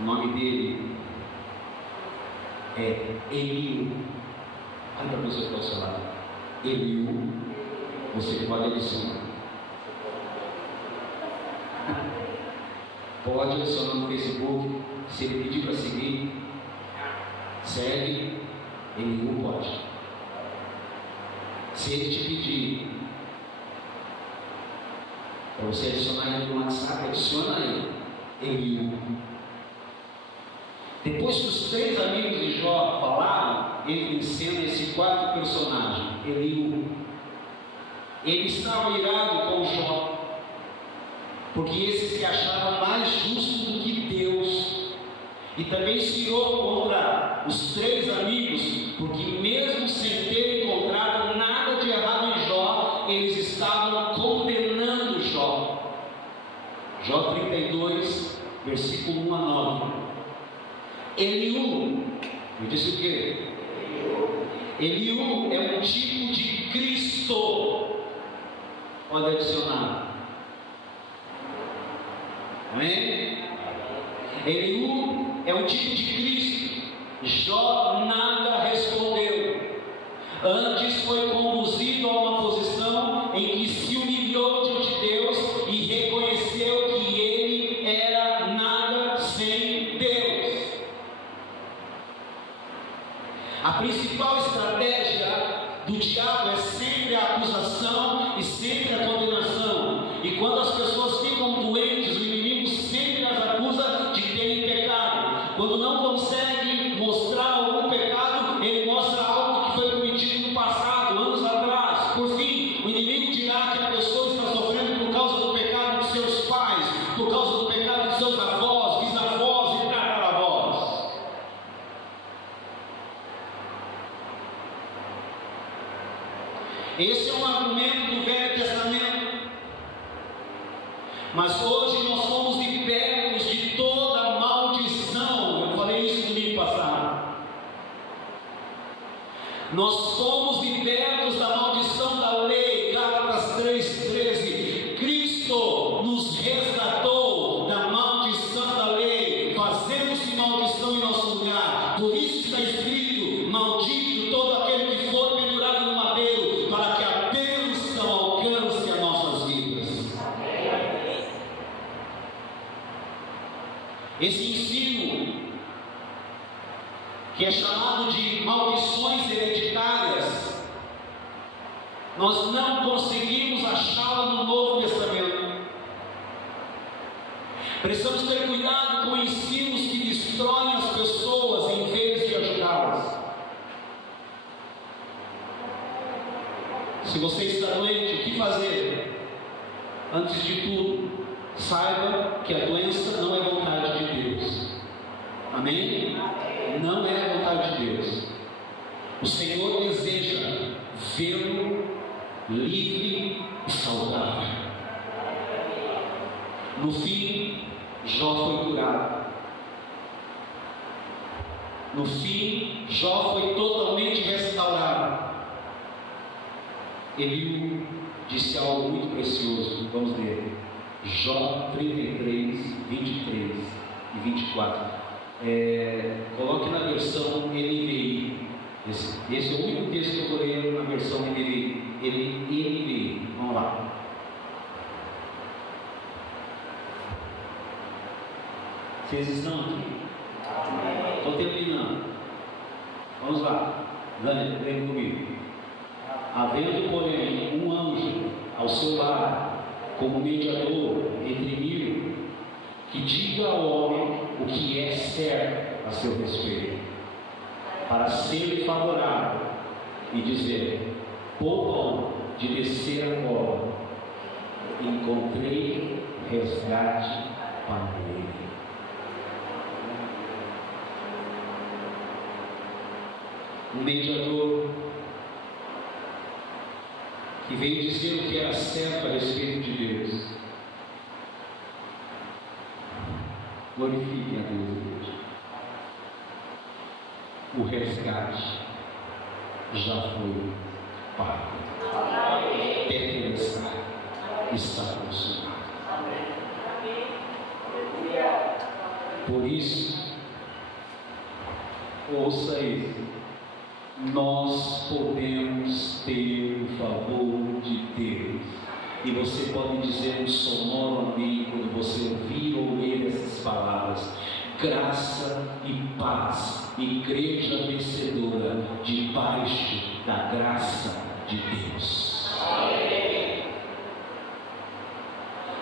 O nome dele é Eliú. Olha para a pessoa que está ao seu lado. Eliú. Você pode adicionar. Pode adicionar no Facebook. Se ele pedir para seguir, segue. Eliú pode. Se ele te pedir para você adicionar ele no WhatsApp, adiciona ele. Eliú. Depois que os 3 amigos de Jó falaram, entra em cena esse quarto personagem, Eliú. Ele estava irado com Jó, porque esse se achava mais justo do que Deus, e também se irou contra os 3 amigos, porque mesmo sem ter encontrado nada de errado em Jó, eles estavam condenando Jó. Jó 32, versículo 1 a 9. Eliú, me disse o quê? Eliú é um tipo de Cristo. Pode adicionar. Amém? Eliú é um tipo de Cristo. Jó nada respondeu. Antes foi conduzido a uma posição em que se humilhou diante de Deus e reconheceu que ele era nada sem Deus. A principal estratégia do diabo é sempre a acusação e sempre a condenação. E quando as pessoas ficam doentes, o inimigo sempre as acusa de terem pecado. Quando não consegue mostrar algum pecado, ele mostra algo que foi cometido no passado, anos atrás. Por fim, o inimigo dirá que a pessoa está sofrendo por causa do pecado de seus pais, por causa do pecado de seus avós, bisavós e tataravós. Esse é um argumento do Velho Testamento. Mas hoje nós somos libertos de toda maldição. Eu falei isso no domingo passado. Nós somos libertos da maldição da lei. Gálatas 3,13. Cristo nos resgatou da maldição da lei, fazendo-se maldição em nosso lugar. Por isso está escrito: maldito todo aquele que for pendurado no madeiro, para que a bênção alcance as nossas vidas. Esse ensino, que é chamado de maldições hereditárias, nós não conseguimos achá-lo no Novo Testamento. Precisamos ter cuidado com ensinos que destroem as pessoas em vez de ajudá-las. Se você está doente, o que fazer? Antes de tudo, saiba que a doença não é vontade de Deus. Amém? Não é a vontade de Deus. O Senhor deseja vê-lo livre e saudável. No fim, Jó foi curado. No fim, Jó foi totalmente restaurado. Eliú disse algo muito precioso. Vamos ler. Jó 33, 23 e 24. Coloque na versão NVI. Esse é o único texto que eu vou ler na versão NVI. Vamos lá. Vocês estão aqui? Estou terminando. Vamos lá. Vem comigo. Havendo, porém, um anjo ao seu lado, como mediador entre mil, que diga ao homem o que é certo a seu respeito, para ser favorável e dizer: poupam de descer a cova, encontrei resgate para ele. Um mediador que veio dizer o que era certo a respeito de Deus. Glorifiquem a Deus, igreja. O resgate já foi pago. Pertença está consumado. Por isso, ouça isso. Nós podemos ter o favor de Deus. E você pode dizer um sonoro amém quando você ouvir ou ler essas palavras: graça e paz, igreja vencedora, debaixo da graça de Deus.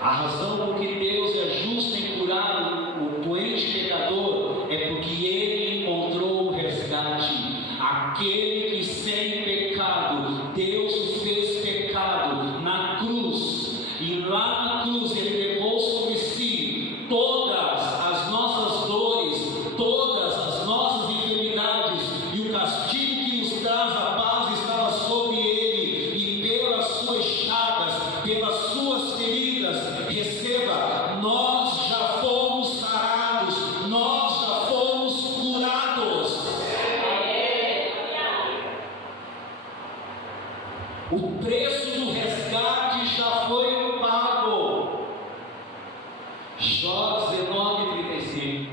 A razão por que Deus é justo em curar o doente pecador é porque Ele encontrou o resgate. Aquele que sem pecado, Deus o fez pecado na cruz, e lá na cruz Ele levou sobre si todas as nossas dores, todas as nossas enfermidades, e o castigo que nos traz a paz estava sobre Ele, e pelas suas chagas, pelas suas feridas, receba, nós já fomos sarados, nós já fomos curados. O preço do resgate já foi pago. Jó 19:35.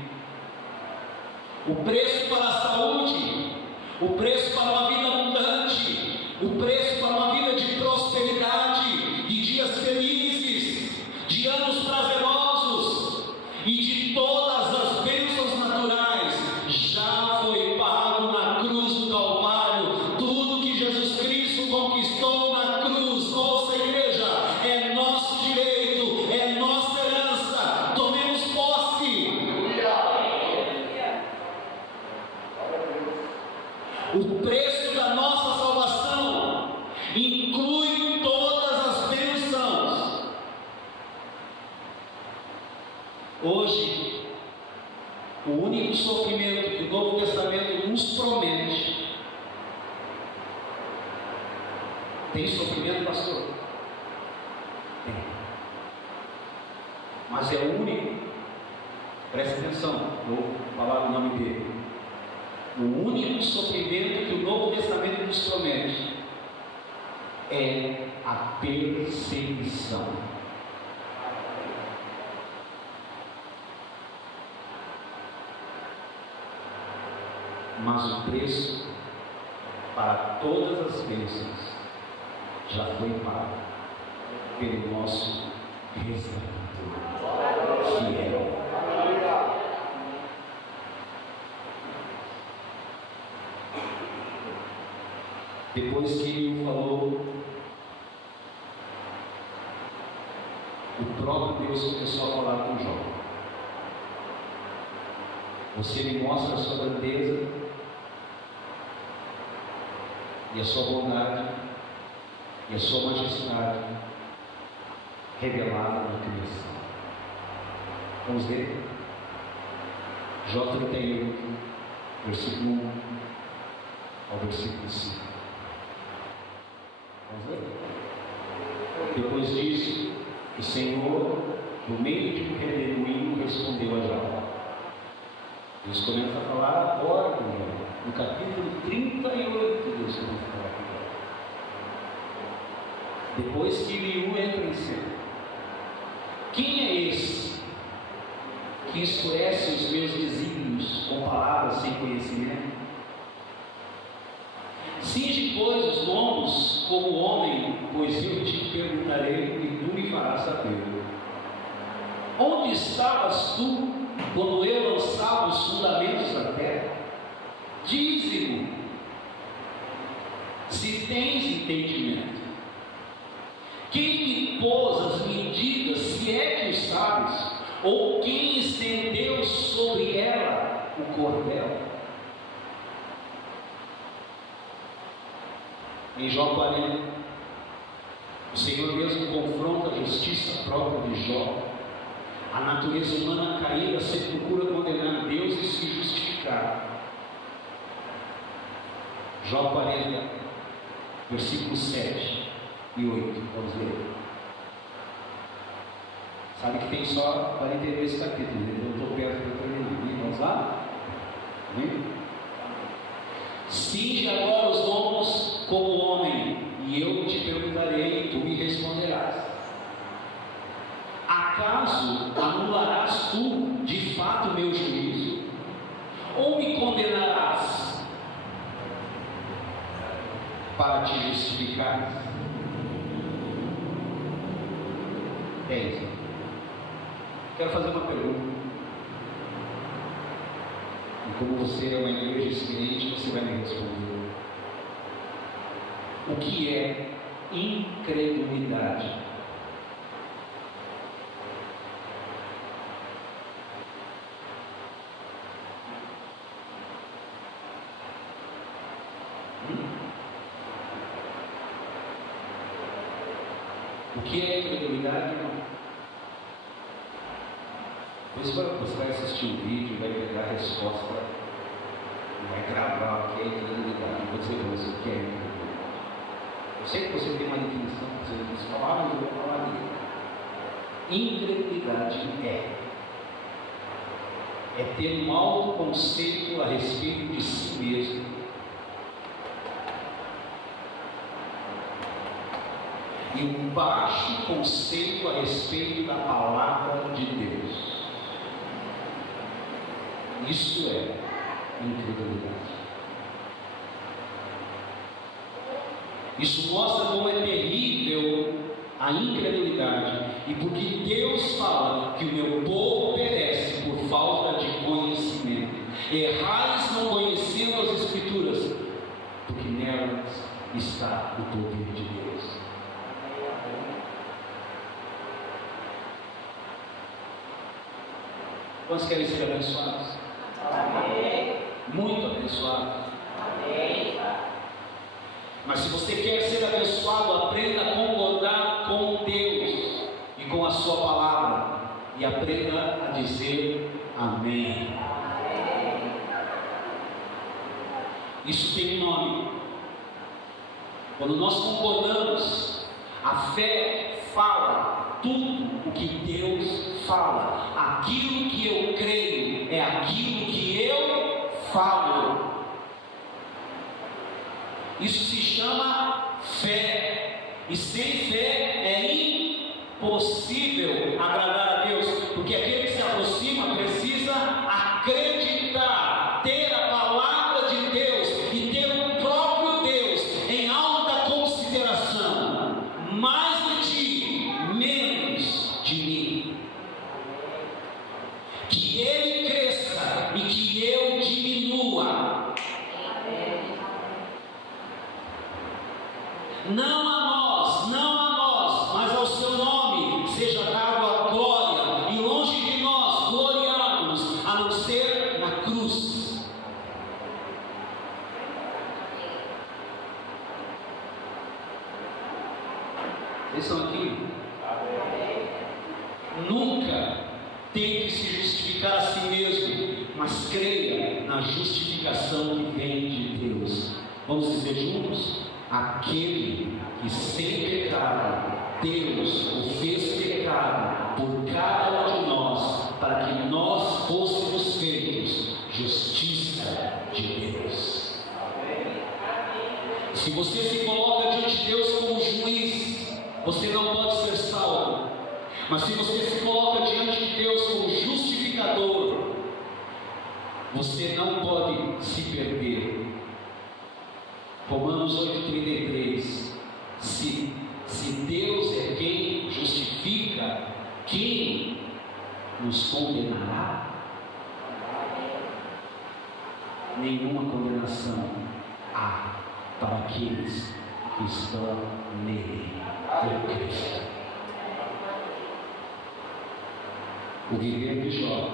O preço para a saúde, o preço para uma vida abundante, o preço para uma vida de prosperidade, de dias felizes, de anos prazerosos e de todas as bênçãos naturais já foi pago na cruz do Calvário. Tudo que Jesus Cristo conquistou na cruz, ouça, igreja, é nosso direito, é nossa herança. Tomemos posse. O preço da nossa salvação inclui todas as bênçãos. Hoje, o único sofrimento que o Novo Testamento nos promete. Tem sofrimento, pastor? Tem. Mas é o único. Preste atenção, vou falar o nome dele. O único sofrimento que o Novo Testamento nos promete é a perseguição. Mas o preço para todas as bênçãos já foi pago pelo nosso resgatador fiel. Depois que ele falou, o próprio Deus começou a falar com Jó. Você me mostra a sua grandeza e a sua bondade e a sua majestade revelada na criação. Vamos ver? Jó 31, versículo 1 ao versículo 5. Vamos ver? Depois disso, o Senhor, no meio de um redemoinho, respondeu a Jó. Deus começa a falar agora, no capítulo 38, Deus começa a falar com Jó. Depois que Eliú entra em cena, quem é esse que escurece os meus desígnios com palavras sem conhecimento? Cinge, pois, os lombos como homem, pois eu te perguntarei e tu me farás saber. Onde estavas tu quando eu lançava os fundamentos da terra? Dize-me, se tens entendimento. Quem me pôs as medidas, se é que o sabes? Ou quem estendeu sobre cordel. Em Jó 40, o Senhor mesmo confronta a justiça própria de Jó. A natureza humana caída sempre procura condenar Deus e se justificar. Jó 40, versículos 7 e 8. Vamos ler. Sabe que tem só 42 capítulos, então eu estou perto para terminar. Vamos lá? Amém? Cinge agora os lombos como homem, e eu te perguntarei, e tu me responderás. Acaso anularás tu de fato o meu juízo? Ou me condenarás para te justificar? É isso. Quero fazer uma pergunta. E como você é uma igreja experiente, você vai me responder. O que é incredulidade? O que é incredulidade, irmão? Depois você vai assistir um vídeo, vai pegar a resposta e vai gravar o que é incredulidade. Vou dizer para você o que é incredulidade. Eu sei que você tem uma definição, você diz, mas eu vou falar dele. Incredulidade é ter um alto conceito a respeito de si mesmo. E um baixo conceito a respeito da palavra de Deus. Isso é incredulidade. Isso mostra como é terrível a incredulidade, e porque Deus fala que o meu povo perece por falta de conhecimento. Errais não conhecendo as Escrituras, porque nelas está o poder de Deus. Quantos querem ser abençoados? Amém. Muito abençoados. Amém. Mas se você quer ser abençoado, aprenda a concordar com Deus e com a sua palavra, e aprenda a dizer amém. Amém. Isso tem um nome. Quando nós concordamos, a fé fala tudo o que Deus fala. Aquilo que eu creio é aquilo que eu falo. Isso se chama fé. E sem fé é impossível agradar a Deus, porque aquele que se aproxima precisa acreditar, ter a palavra de Deus e ter o próprio Deus em alta consideração. Mais de ti, menos de mim. Que Ele cresça e que eu diminua. Não a nós, mas ao seu nome seja dado a glória, e longe de nós gloriarmos, a não ser na cruz. Vocês estão aqui? Nunca tente se justificar a si mesmo, mas creia na justificação que vem de Deus. Vamos dizer juntos? Aquele que sem pecado Deus o fez pecado por cada um de nós, para que nós fôssemos feitos justiça de Deus. Se você se coloca diante de Deus como juiz, você não pode ser salvo. Mas se você se coloca diante de Deus como justificador, você não pode se perder. Romanos 8,33. Se Deus é quem justifica, quem nos condenará? Nenhuma condenação há para aqueles que estão nele, em Cristo. O viver de Jó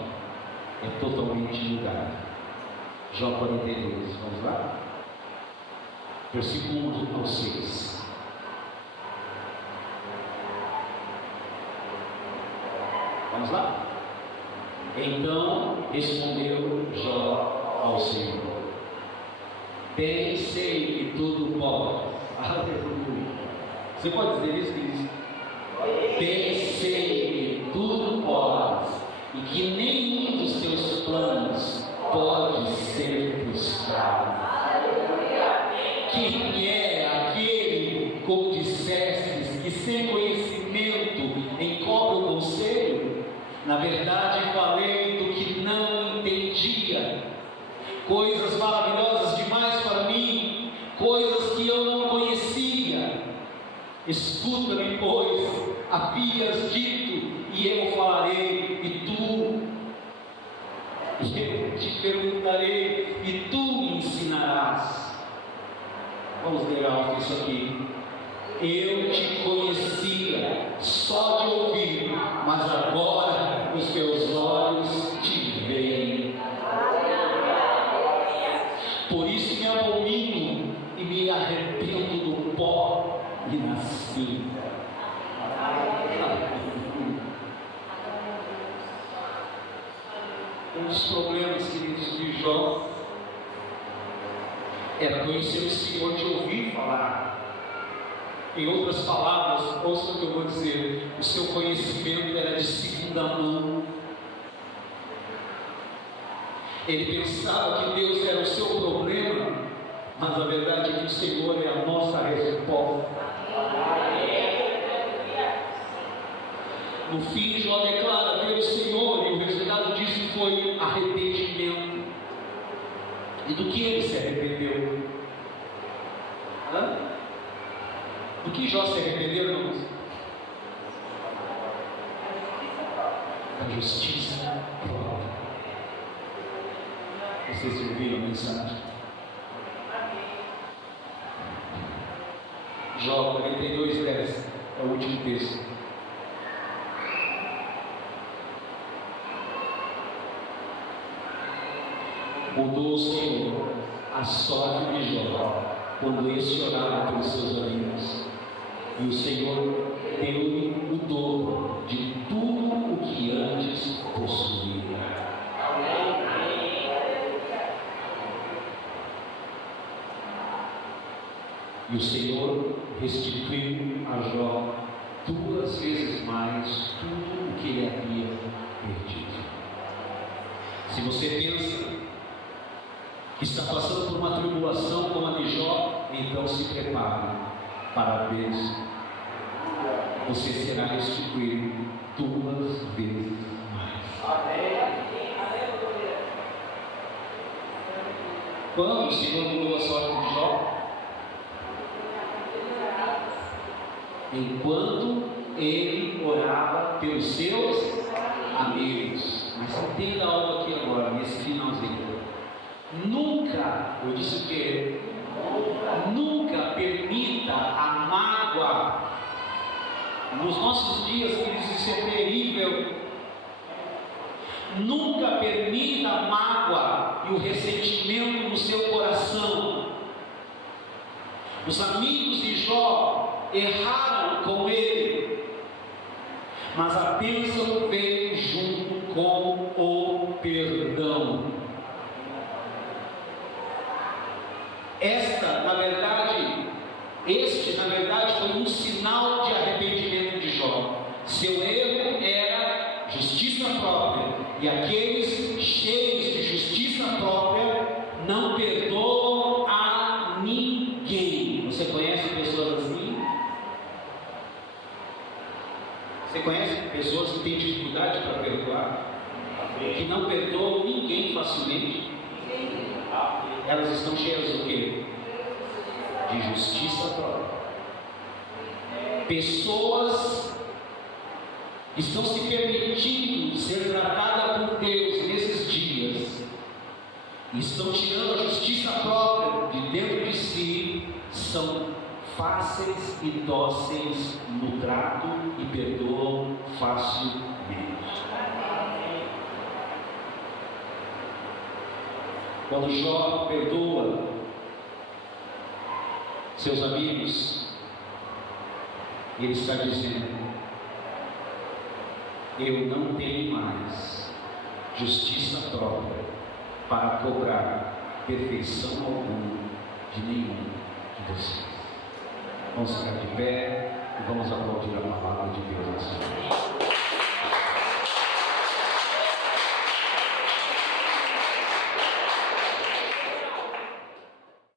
é totalmente mudado. Jó 42, vamos lá? Versículo 1 ao 6. Vamos lá? Então respondeu Jó ao Senhor: bem sei que tudo pode. Aleluia. Você pode dizer isso, querido? Bem sei que tudo pode e que nenhum dos teus planos pode ser frustrado. Quem é aquele, como dissestes, que sem conhecimento encobre o conselho? Na verdade falei do que não entendia, coisas maravilhosas demais para mim, coisas que eu não conhecia. Escuta-me, pois, havias dito, e eu falarei, e eu te perguntarei, e tu me ensinarás. Vamos ler alto isso aqui. Eu te conhecia só de ouvir, mas agora os teus olhos te veem. Por isso me abomino e me arrependo do pó e nasci. Um dos problemas, queridos, de Jó era conhecer o Senhor de ouvir falar. Em outras palavras, ouça o que eu vou dizer: o seu conhecimento era de segunda mão. Ele pensava que Deus era o seu problema, mas a verdade é que o Senhor é a nossa resposta. No fim, Jó declara ver o Senhor, e o resultado disso foi arrependimento. E do que ele se arrependeu? Do que Jó se arrependeu, irmãos? Da justiça própria. Vocês ouviram a mensagem? Jó 42, 10 é o último texto. Mudou o Senhor a sorte de Jó quando este orava pelos seus amigos, e o Senhor deu-lhe o dobro de tudo o que antes possuía. E o Senhor restituiu a Jó 2 vezes mais tudo o que ele havia perdido. Se você pensa que está passando por uma tribulação como a de Jó, então se prepare para ver. Você será restituído 2 vezes mais. Quando o Senhor mudou a sorte de Jó? Enquanto ele orava pelos seus amigos. Mas entenda algo aqui agora, nesse finalzinho. Nunca, eu disse o quê? Nunca permita a mágoa. Nos nossos dias, queridos, isso é terrível. Nunca permita a mágoa e o ressentimento no seu coração. Os amigos de Jó erraram com ele, mas a bênção veio junto com o perdão. Este, na verdade, foi um sinal de arrependimento de Jó. Seu erro era justiça própria, e aqueles cheios de justiça própria não perdoam a ninguém. Você conhece pessoas assim? Você conhece pessoas que têm dificuldade para perdoar? Que não perdoam ninguém facilmente? Elas estão cheias do quê? De justiça própria. Pessoas estão se permitindo ser tratadas por Deus nesses dias, estão tirando a justiça própria de dentro de si, são fáceis e dóceis no trato e perdoam facilmente. Quando Jó perdoa seus amigos, ele está dizendo: eu não tenho mais justiça própria para cobrar perfeição alguma de nenhum de vocês. Vamos ficar de pé e vamos aplaudir a palavra de Deus nessa noite.